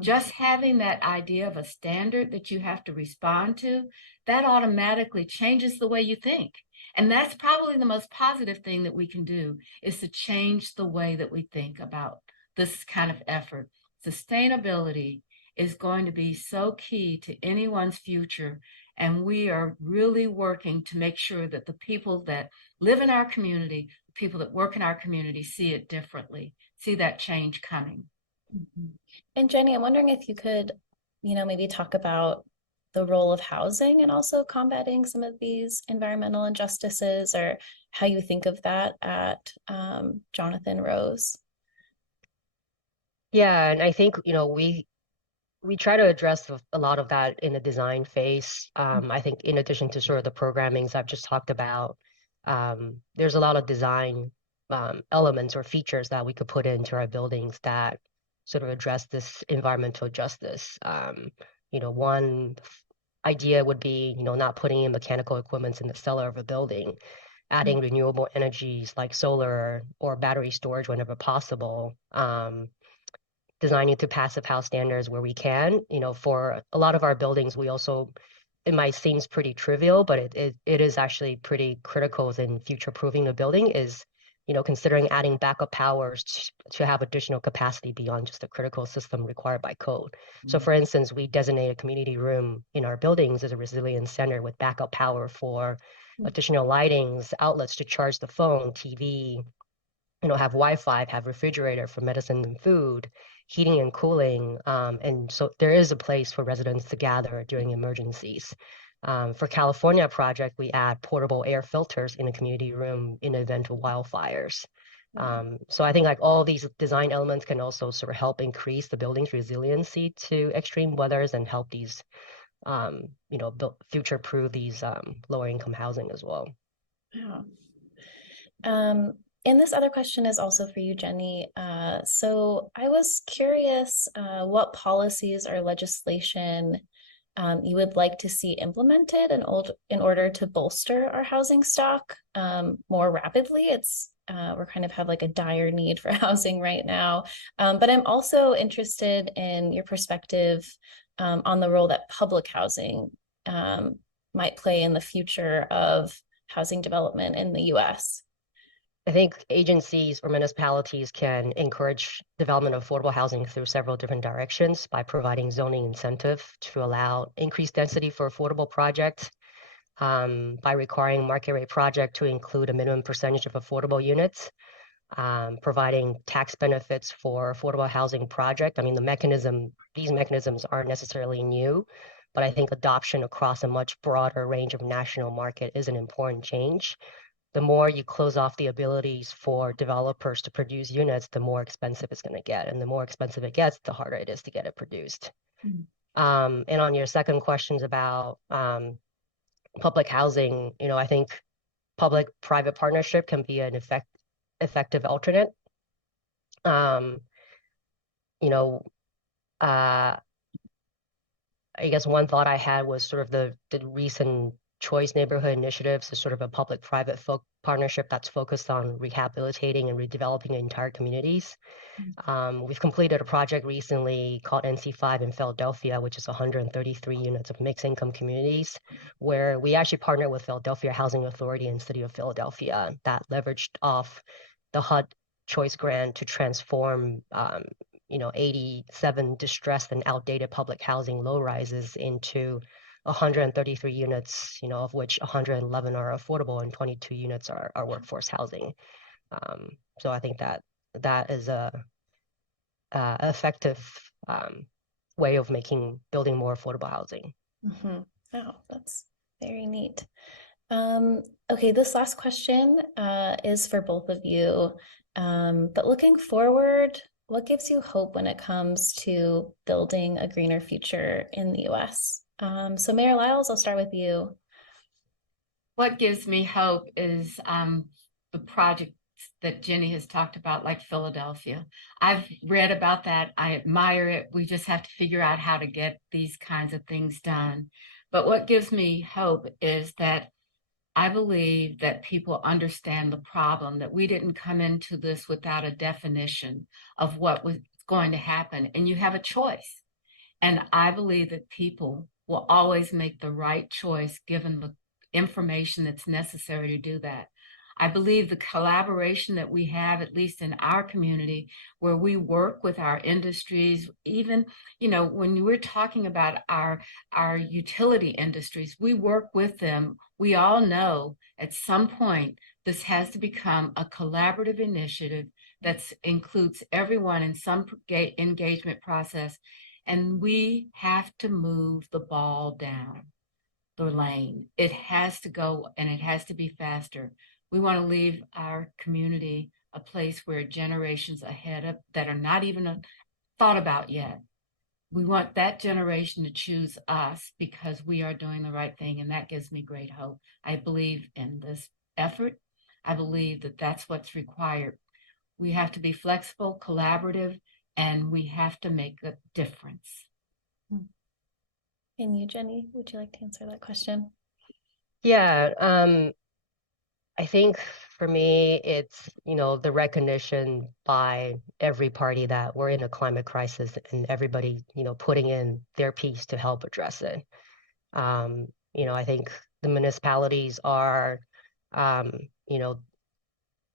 Just having that idea of a standard that you have to respond to, that automatically changes the way you think. And that's probably the most positive thing that we can do, is to change the way that we think about this kind of effort. Sustainability is going to be so key to anyone's future. And we are really working to make sure that the people that live in our community, the people that work in our community, see it differently, see that change coming. And Jenny, I'm wondering if you could, maybe talk about the role of housing and also combating some of these environmental injustices, or how you think of that at Jonathan Rose. Yeah, and I think, we try to address a lot of that in the design phase. I think in addition to sort of the programmings I've just talked about, there's a lot of design elements or features that we could put into our buildings that sort of address this environmental justice. One idea would be, not putting in mechanical equipment in the cellar of a building, adding renewable energies like solar or battery storage whenever possible, designing to passive house standards where we can. For a lot of our buildings, we also, it might seem pretty trivial, but it is actually pretty critical in future-proofing the building, is considering adding backup powers to have additional capacity beyond just the critical system required by code. So for instance, we designate a community room in our buildings as a resilience center with backup power for additional lightings, outlets to charge the phone, TV, have Wi-Fi, have refrigerator for medicine and food, heating and cooling. And so there is a place for residents to gather during emergencies. For California project, we add portable air filters in a community room in the event of wildfires. So I think like all these design elements can also sort of help increase the building's resiliency to extreme weathers and help these, future-proof these lower income housing as well. Yeah. And this other question is also for you, Jenny. So I was curious what policies or legislation you would like to see implemented in order to bolster our housing stock more rapidly. We're kind of have like a dire need for housing right now. But I'm also interested in your perspective on the role that public housing might play in the future of housing development in the US. I think agencies or municipalities can encourage development of affordable housing through several different directions by providing zoning incentive to allow increased density for affordable projects, by requiring market rate project to include a minimum percentage of affordable units, providing tax benefits for affordable housing project. I mean, these mechanisms aren't necessarily new, but I think adoption across a much broader range of national market is an important change. The more you close off the abilities for developers to produce units, the more expensive it's going to get. And the more expensive it gets, the harder it is to get it produced. And on your second questions about public housing, I think public-private partnership can be an effective alternate. I guess one thought I had was sort of the recent Choice Neighborhood Initiatives is sort of a public-private partnership that's focused on rehabilitating and redeveloping entire communities. We've completed a project recently called NC5 in Philadelphia, which is 133 units of mixed income communities, where we actually partnered with Philadelphia Housing Authority and City of Philadelphia that leveraged off the HUD Choice Grant to transform 87 distressed and outdated public housing low rises into 133 units, of which 111 are affordable and 22 units are workforce housing. So I think that is a effective way of building more affordable housing. Mm-hmm. Wow, that's very neat. Okay, this last question is for both of you. But looking forward, what gives you hope when it comes to building a greener future in the US? So Mayor Lyles, I'll start with you. What gives me hope is the projects that Jenny has talked about, like Philadelphia. I've read about that. I admire it. We just have to figure out how to get these kinds of things done. But what gives me hope is that I believe that people understand the problem, that we didn't come into this without a definition of what was going to happen, and you have a choice. And I believe that people will always make the right choice given the information that's necessary to do that. I believe the collaboration that we have, at least in our community, where we work with our industries, even, when we're talking about our utility industries, we work with them. We all know at some point this has to become a collaborative initiative that includes everyone in some engagement process. And we have to move the ball down the lane. It has to go, and it has to be faster. We want to leave our community a place where generations ahead of that are not even thought about yet. We want that generation to choose us because we are doing the right thing, and that gives me great hope. I believe in this effort. I believe that that's what's required. We have to be flexible, collaborative, and we have to make a difference. And you, Jenny, would you like to answer that question? Yeah, I think for me, it's, the recognition by every party that we're in a climate crisis and everybody, putting in their piece to help address it. I think the municipalities are,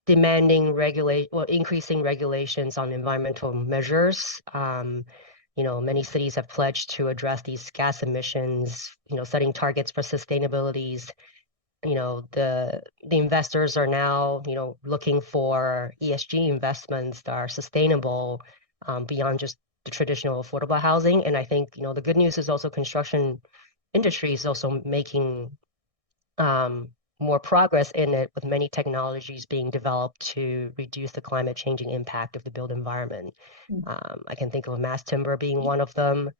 demanding increasing regulations on environmental measures. Many cities have pledged to address these gas emissions, setting targets for sustainabilities. The investors are now, looking for ESG investments that are sustainable beyond just the traditional affordable housing. And I think, the good news is also construction industry is also making more progress in it, with many technologies being developed to reduce the climate changing impact of the built environment. I can think of mass timber being one of them.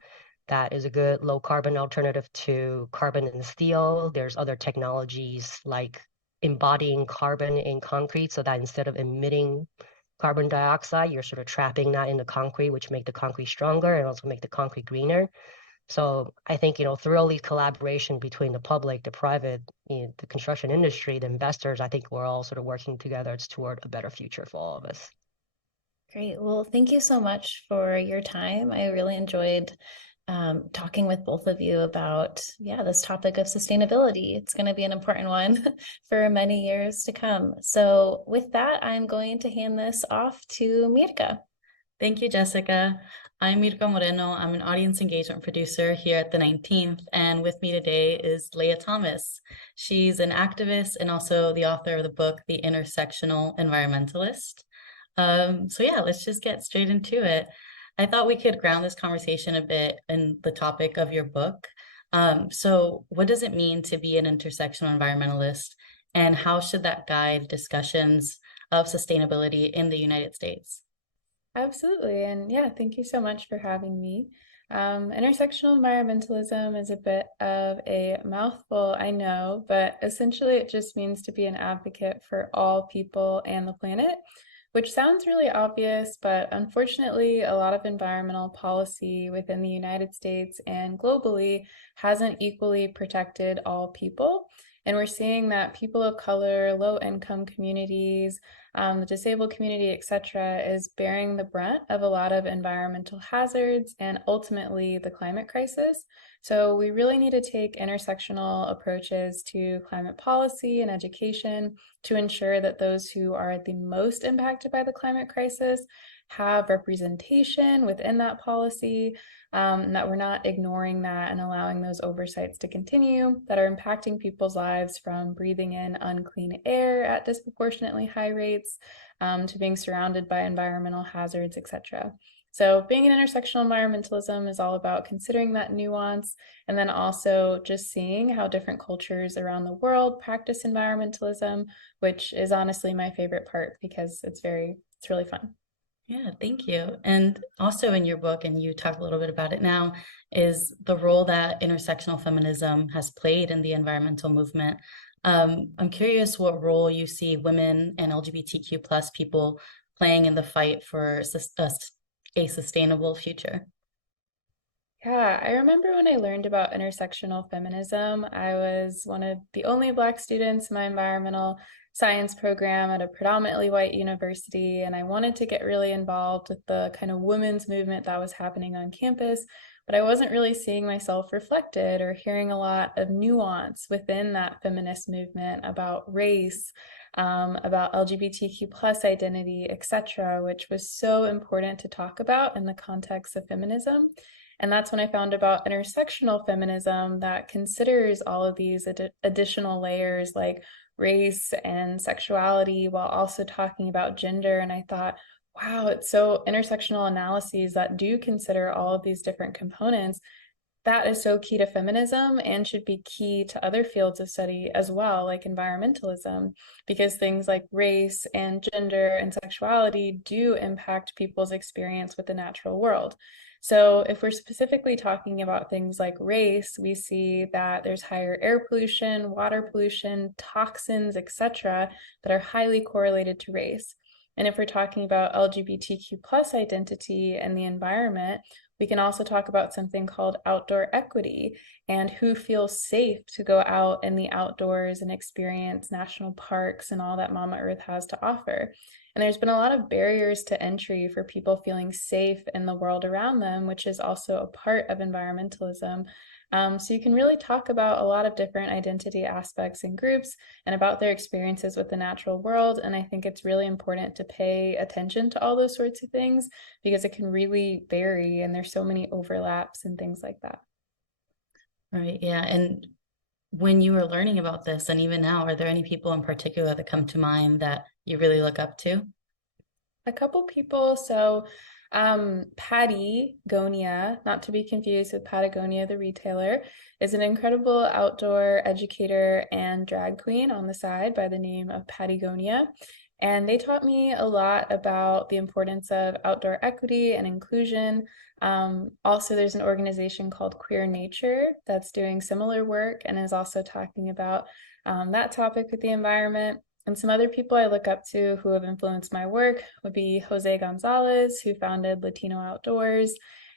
That is a good low carbon alternative to carbon in steel. There's other technologies like embodying carbon in concrete, so that instead of emitting carbon dioxide, you're sort of trapping that in the concrete, which make the concrete stronger and also make the concrete greener. So I think, through all these collaboration between the public, the private, the construction industry, the investors, I think we're all sort of working together toward a better future for all of us. Great. Well, thank you so much for your time. I really enjoyed talking with both of you about, this topic of sustainability. It's going to be an important one for many years to come. So with that, I'm going to hand this off to Mirka. Thank you, Jessica. I'm Mirka Moreno. I'm an audience engagement producer here at the 19th. And with me today is Leah Thomas. She's an activist and also the author of the book, The Intersectional Environmentalist. Let's just get straight into it. I thought we could ground this conversation a bit in the topic of your book. So what does it mean to be an intersectional environmentalist, and how should that guide discussions of sustainability in the United States? Absolutely. And thank you so much for having me. Intersectional environmentalism is a bit of a mouthful, I know, but essentially it just means to be an advocate for all people and the planet, which sounds really obvious, but unfortunately, a lot of environmental policy within the United States and globally hasn't equally protected all people. And we're seeing that people of color, low-income communities, the disabled community, etc., is bearing the brunt of a lot of environmental hazards and ultimately the climate crisis. So we really need to take intersectional approaches to climate policy and education to ensure that those who are the most impacted by the climate crisis have representation within that policy, and that we're not ignoring that and allowing those oversights to continue that are impacting people's lives, from breathing in unclean air at disproportionately high rates to being surrounded by environmental hazards, etc. So being in intersectional environmentalism is all about considering that nuance, and then also just seeing how different cultures around the world practice environmentalism, which is honestly my favorite part because it's really fun. Yeah, thank you. And also in your book, and you talk a little bit about it now, is the role that intersectional feminism has played in the environmental movement. I'm curious what role you see women and LGBTQ plus people playing in the fight for a sustainable future. Yeah, I remember when I learned about intersectional feminism, I was one of the only Black students in my environmental science program at a predominantly white university, and I wanted to get really involved with the kind of women's movement that was happening on campus, but I wasn't really seeing myself reflected or hearing a lot of nuance within that feminist movement about race, about LGBTQ plus identity, etc., which was so important to talk about in the context of feminism. And that's when I found about intersectional feminism that considers all of these additional layers like race and sexuality while also talking about gender. And I thought, wow, it's so intersectional analyses that do consider all of these different components. That is so key to feminism and should be key to other fields of study as well, like environmentalism, because things like race and gender and sexuality do impact people's experience with the natural world. So if we're specifically talking about things like race, we see that there's higher air pollution, water pollution, toxins, etc., that are highly correlated to race. And if we're talking about LGBTQ plus identity and the environment, we can also talk about something called outdoor equity and who feels safe to go out in the outdoors and experience national parks and all that Mama Earth has to offer. And there's been a lot of barriers to entry for people feeling safe in the world around them, which is also a part of environmentalism. So you can really talk about a lot of different identity aspects and groups and about their experiences with the natural world. And I think it's really important to pay attention to all those sorts of things because it can really vary and there's so many overlaps and things like that. Right, yeah. And when you were learning about this, and even now, are there any people in particular that come to mind that you really look up to? A couple people. So Patagonia, not to be confused with Patagonia, the retailer, is an incredible outdoor educator and drag queen on the side by the name of Patagonia. And they taught me a lot about the importance of outdoor equity and inclusion. Also, there's an organization called Queer Nature that's doing similar work and is also talking about that topic with the environment. And some other people I look up to who have influenced my work would be Jose Gonzalez, who founded Latino Outdoors,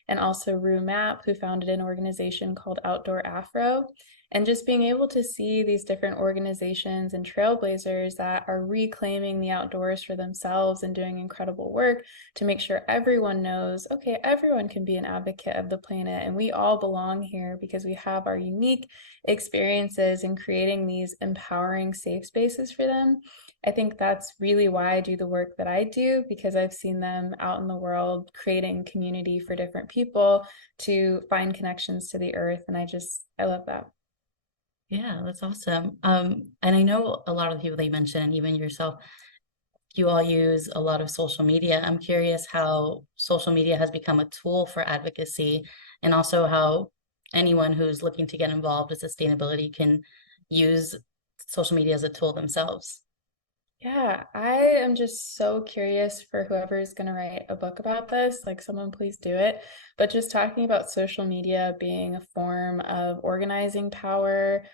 and also Rue Mapp, who founded an organization called Outdoor Afro. And just being able to see these different organizations and trailblazers that are reclaiming the outdoors for themselves and doing incredible work to make sure everyone knows, okay, everyone can be an advocate of the planet and we all belong here because we have our unique experiences in creating these empowering safe spaces for them. I think that's really why I do the work that I do, because I've seen them out in the world creating community for different people to find connections to the earth. And I love that. Yeah, that's awesome. And I know a lot of the people that you mentioned, and even yourself, you all use a lot of social media. I'm curious how social media has become a tool for advocacy, and also how anyone who's looking to get involved with sustainability can use social media as a tool themselves. Yeah, I am just so curious for whoever is going to write a book about this. Like, someone please do it. But just talking about social media being a form of organizing power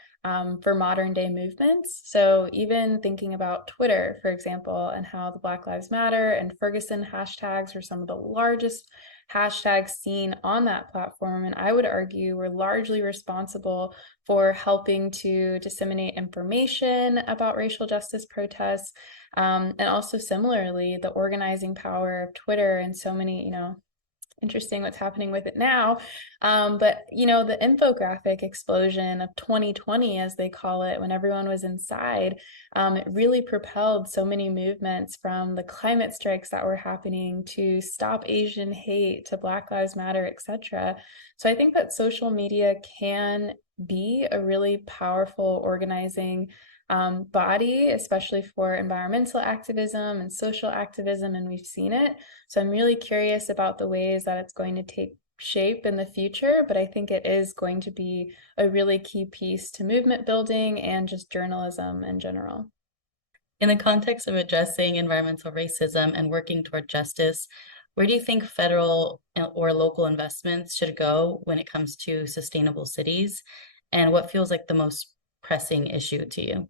for modern day movements. So even thinking about Twitter, for example, and how the Black Lives Matter and Ferguson hashtags are some of the largest hashtags seen on that platform. And I would argue we're largely responsible for helping to disseminate information about racial justice protests. And also similarly, the organizing power of Twitter and so many, interesting what's happening with it now. But you know, the infographic explosion of 2020, as they call it, when everyone was inside, it really propelled so many movements, from the climate strikes that were happening to Stop Asian Hate to Black Lives Matter, etc. So I think that social media can be a really powerful organizing body, especially for environmental activism and social activism, and we've seen it. So I'm really curious about the ways that it's going to take shape in the future, but I think it is going to be a really key piece to movement building and just journalism in general. In the context of addressing environmental racism and working toward justice, where do you think federal or local investments should go when it comes to sustainable cities? And what feels like the most pressing issue to you?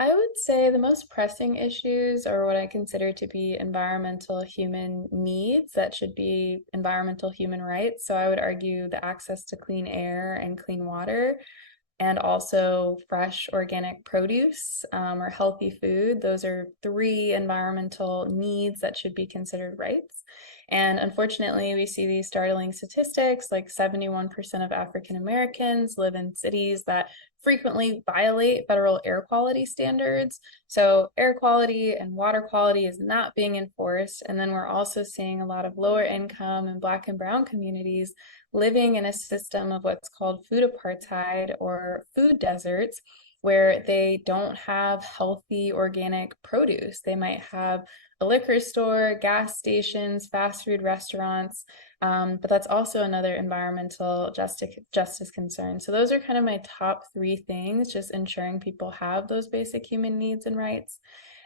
I would say the most pressing issues are what I consider to be environmental human needs that should be environmental human rights. So I would argue the access to clean air and clean water, and also fresh organic produce or healthy food. Those are three environmental needs that should be considered rights. And unfortunately, we see these startling statistics, like 71% of African Americans live in cities that frequently violate federal air quality standards. So air quality and water quality is not being enforced. And then we're also seeing a lot of lower income and Black and brown communities living in a system of what's called food apartheid or food deserts, where they don't have healthy organic produce. They might have a liquor store, gas stations, fast food restaurants, but that's also another environmental justice concern. So those are kind of my top three things, just ensuring people have those basic human needs and rights.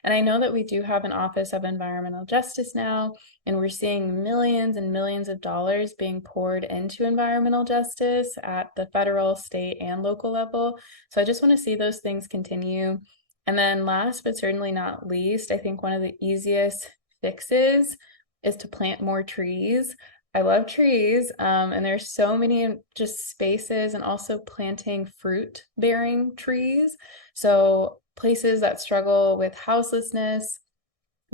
And I know that we do have an Office of Environmental Justice now, and we're seeing millions and millions of dollars being poured into environmental justice at the federal, state, and local level. So I just want to see those things continue. And then last but certainly not least, I think one of the easiest fixes is to plant more trees. I love trees, and there's so many just spaces, and also planting fruit-bearing trees. So places that struggle with houselessness,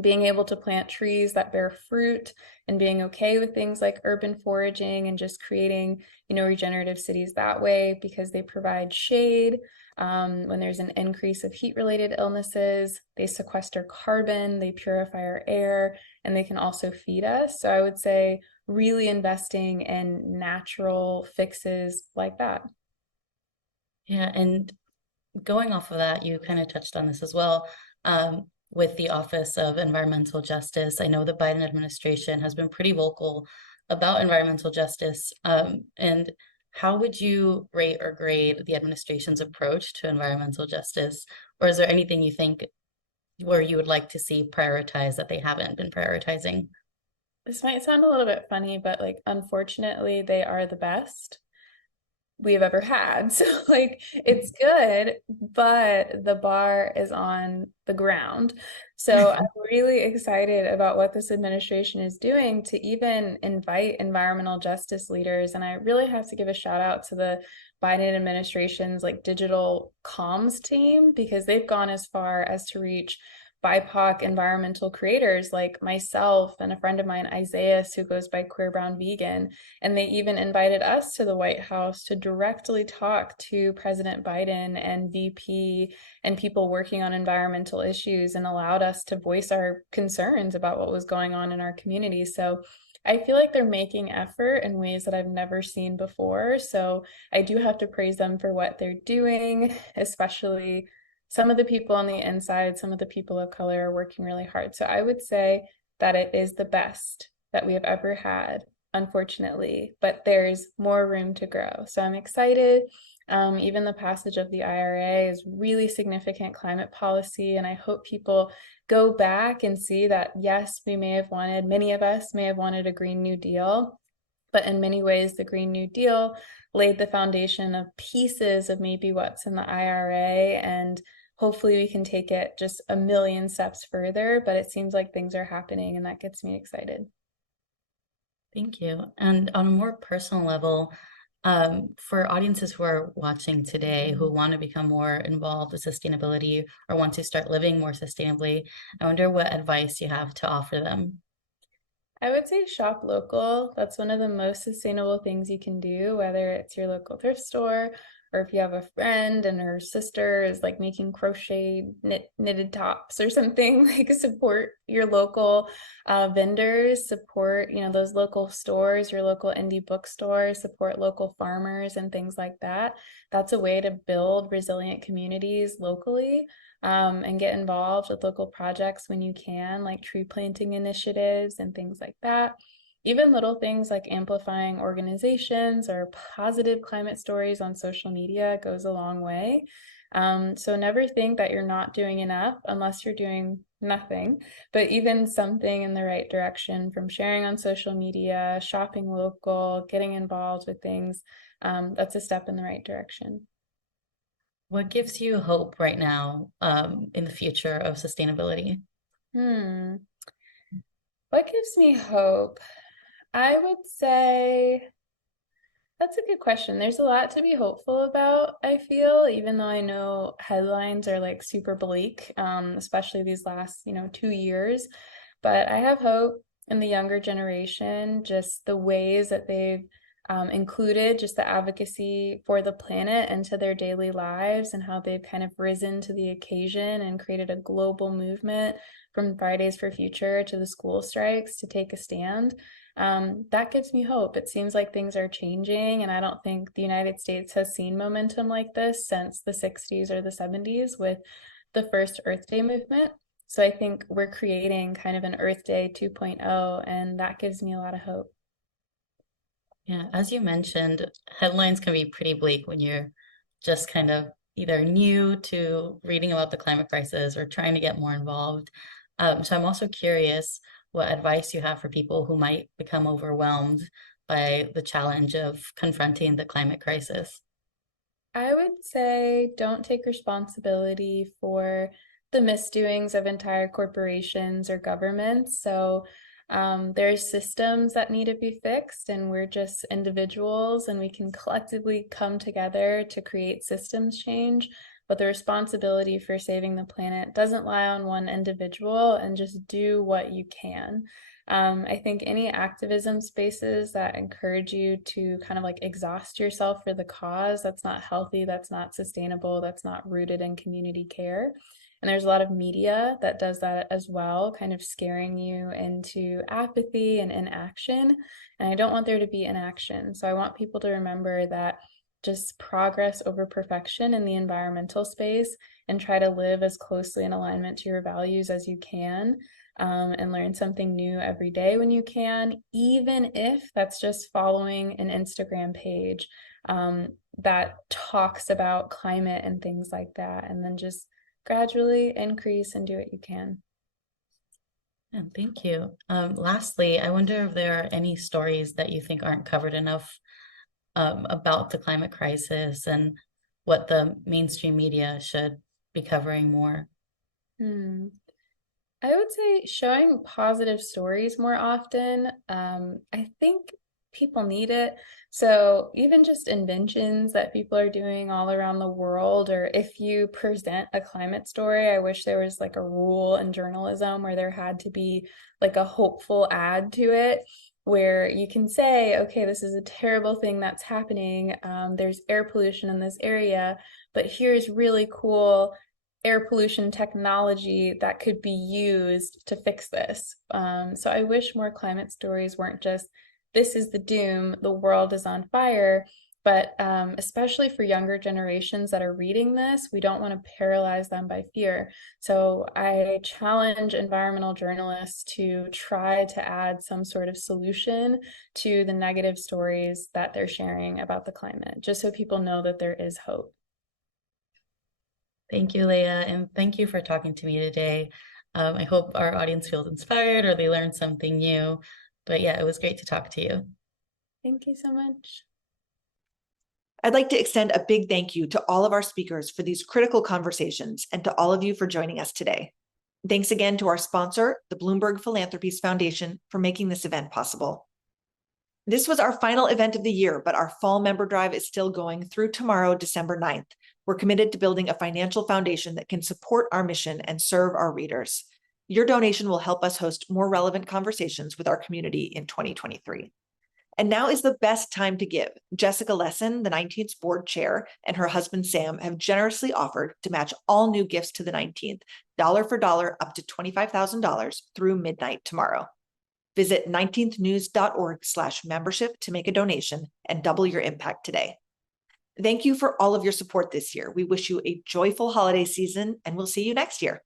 being able to plant trees that bear fruit, and being okay with things like urban foraging and just creating, regenerative cities that way, because they provide shade. When there's an increase of heat-related illnesses, they sequester carbon, they purify our air, and they can also feed us. So I would say really investing in natural fixes like that. Yeah, and going off of that, you kind of touched on this as well. With the Office of Environmental Justice, I know the Biden administration has been pretty vocal about environmental justice. And how would you rate or grade the administration's approach to environmental justice? Or is there anything you think where you would like to see prioritized that they haven't been prioritizing? This might sound a little bit funny, but unfortunately, they are the best we've ever had. So it's good, but the bar is on the ground. So I'm really excited about what this administration is doing to even invite environmental justice leaders. And I really have to give a shout out to the Biden administration's digital comms team, because they've gone as far as to reach BIPOC environmental creators like myself and a friend of mine, Isaiah, who goes by Queer Brown Vegan. And they even invited us to the White House to directly talk to President Biden and VP and people working on environmental issues, and allowed us to voice our concerns about what was going on in our community. So I feel like they're making effort in ways that I've never seen before. So I do have to praise them for what they're doing, especially some of the people on the inside, some of the people of color are working really hard. So I would say that it is the best that we have ever had, unfortunately, but there's more room to grow. So I'm excited. Even the passage of the IRA is really significant climate policy. And I hope people go back and see that, yes, many of us may have wanted a Green New Deal, but in many ways, the Green New Deal laid the foundation of pieces of maybe what's in the IRA, and hopefully we can take it just a million steps further, but it seems like things are happening, and that gets me excited. Thank you. And on a more personal level, for audiences who are watching today who want to become more involved with sustainability or want to start living more sustainably, I wonder what advice you have to offer them. I would say shop local. That's one of the most sustainable things you can do, whether it's your local thrift store or if you have a friend and her sister is like making knitted tops or something. Like support your local vendors, support, those local stores, your local indie bookstores, support local farmers and things like that. That's a way to build resilient communities locally. And get involved with local projects when you can, like tree planting initiatives and things like that. Even little things like amplifying organizations or positive climate stories on social media goes a long way. So never think that you're not doing enough unless you're doing nothing, but even something in the right direction, from sharing on social media, shopping local, getting involved with things, that's a step in the right direction. What gives you hope right now in the future of sustainability? What gives me hope? I would say that's a good question. There's a lot to be hopeful about, I feel, even though I know headlines are like super bleak, especially these last, 2 years. But I have hope in the younger generation, just the ways that they've included just the advocacy for the planet into their daily lives, and how they've kind of risen to the occasion and created a global movement, from Fridays for Future to the school strikes, to take a stand. That gives me hope. It seems like things are changing, and I don't think the United States has seen momentum like this since the 60s or the 70s with the first Earth Day movement. So I think we're creating kind of an Earth Day 2.0, and that gives me a lot of hope. Yeah, as you mentioned, headlines can be pretty bleak when you're just kind of either new to reading about the climate crisis or trying to get more involved. So I'm also curious what advice you have for people who might become overwhelmed by the challenge of confronting the climate crisis. I would say don't take responsibility for the misdoings of entire corporations or governments. So there's systems that need to be fixed, and we're just individuals, and we can collectively come together to create systems change. But the responsibility for saving the planet doesn't lie on one individual, and just do what you can. I think any activism spaces that encourage you to kind of like exhaust yourself for the cause, that's not healthy, that's not sustainable, that's not rooted in community care. And there's a lot of media that does that as well, kind of scaring you into apathy and inaction. And I don't want there to be inaction. So I want people to remember that just progress over perfection in the environmental space, and try to live as closely in alignment to your values as you can, and learn something new every day when you can, even if that's just following an Instagram page that talks about climate and things like that, and then just gradually increase and do what you can. Yeah, thank you. Lastly, I wonder if there are any stories that you think aren't covered enough about the climate crisis, and what the mainstream media should be covering more. I would say showing positive stories more often. I think people need it. So even just inventions that people are doing all around the world, or if you present a climate story, I wish there was like a rule in journalism where there had to be like a hopeful add to it, where you can say, okay, this is a terrible thing that's happening. There's air pollution in this area, but here's really cool air pollution technology that could be used to fix this. So I wish more climate stories weren't just, this is the doom, the world is on fire, but especially for younger generations that are reading this, we don't want to paralyze them by fear. So I challenge environmental journalists to try to add some sort of solution to the negative stories that they're sharing about the climate, just so people know that there is hope. Thank you, Leah, and thank you for talking to me today. I hope our audience feels inspired or they learned something new. But yeah, it was great to talk to you. Thank you so much. I'd like to extend a big thank you to all of our speakers for these critical conversations, and to all of you for joining us today. Thanks again to our sponsor, the Bloomberg Philanthropies Foundation, for making this event possible. This was our final event of the year, but our fall member drive is still going through tomorrow, December 9th. We're committed to building a financial foundation that can support our mission and serve our readers. Your donation will help us host more relevant conversations with our community in 2023. And now is the best time to give. Jessica Lesson, the 19th board chair, and her husband Sam have generously offered to match all new gifts to the 19th, dollar for dollar, up to $25,000 through midnight tomorrow. Visit 19thnews.org/membership to make a donation and double your impact today. Thank you for all of your support this year. We wish you a joyful holiday season, and we'll see you next year.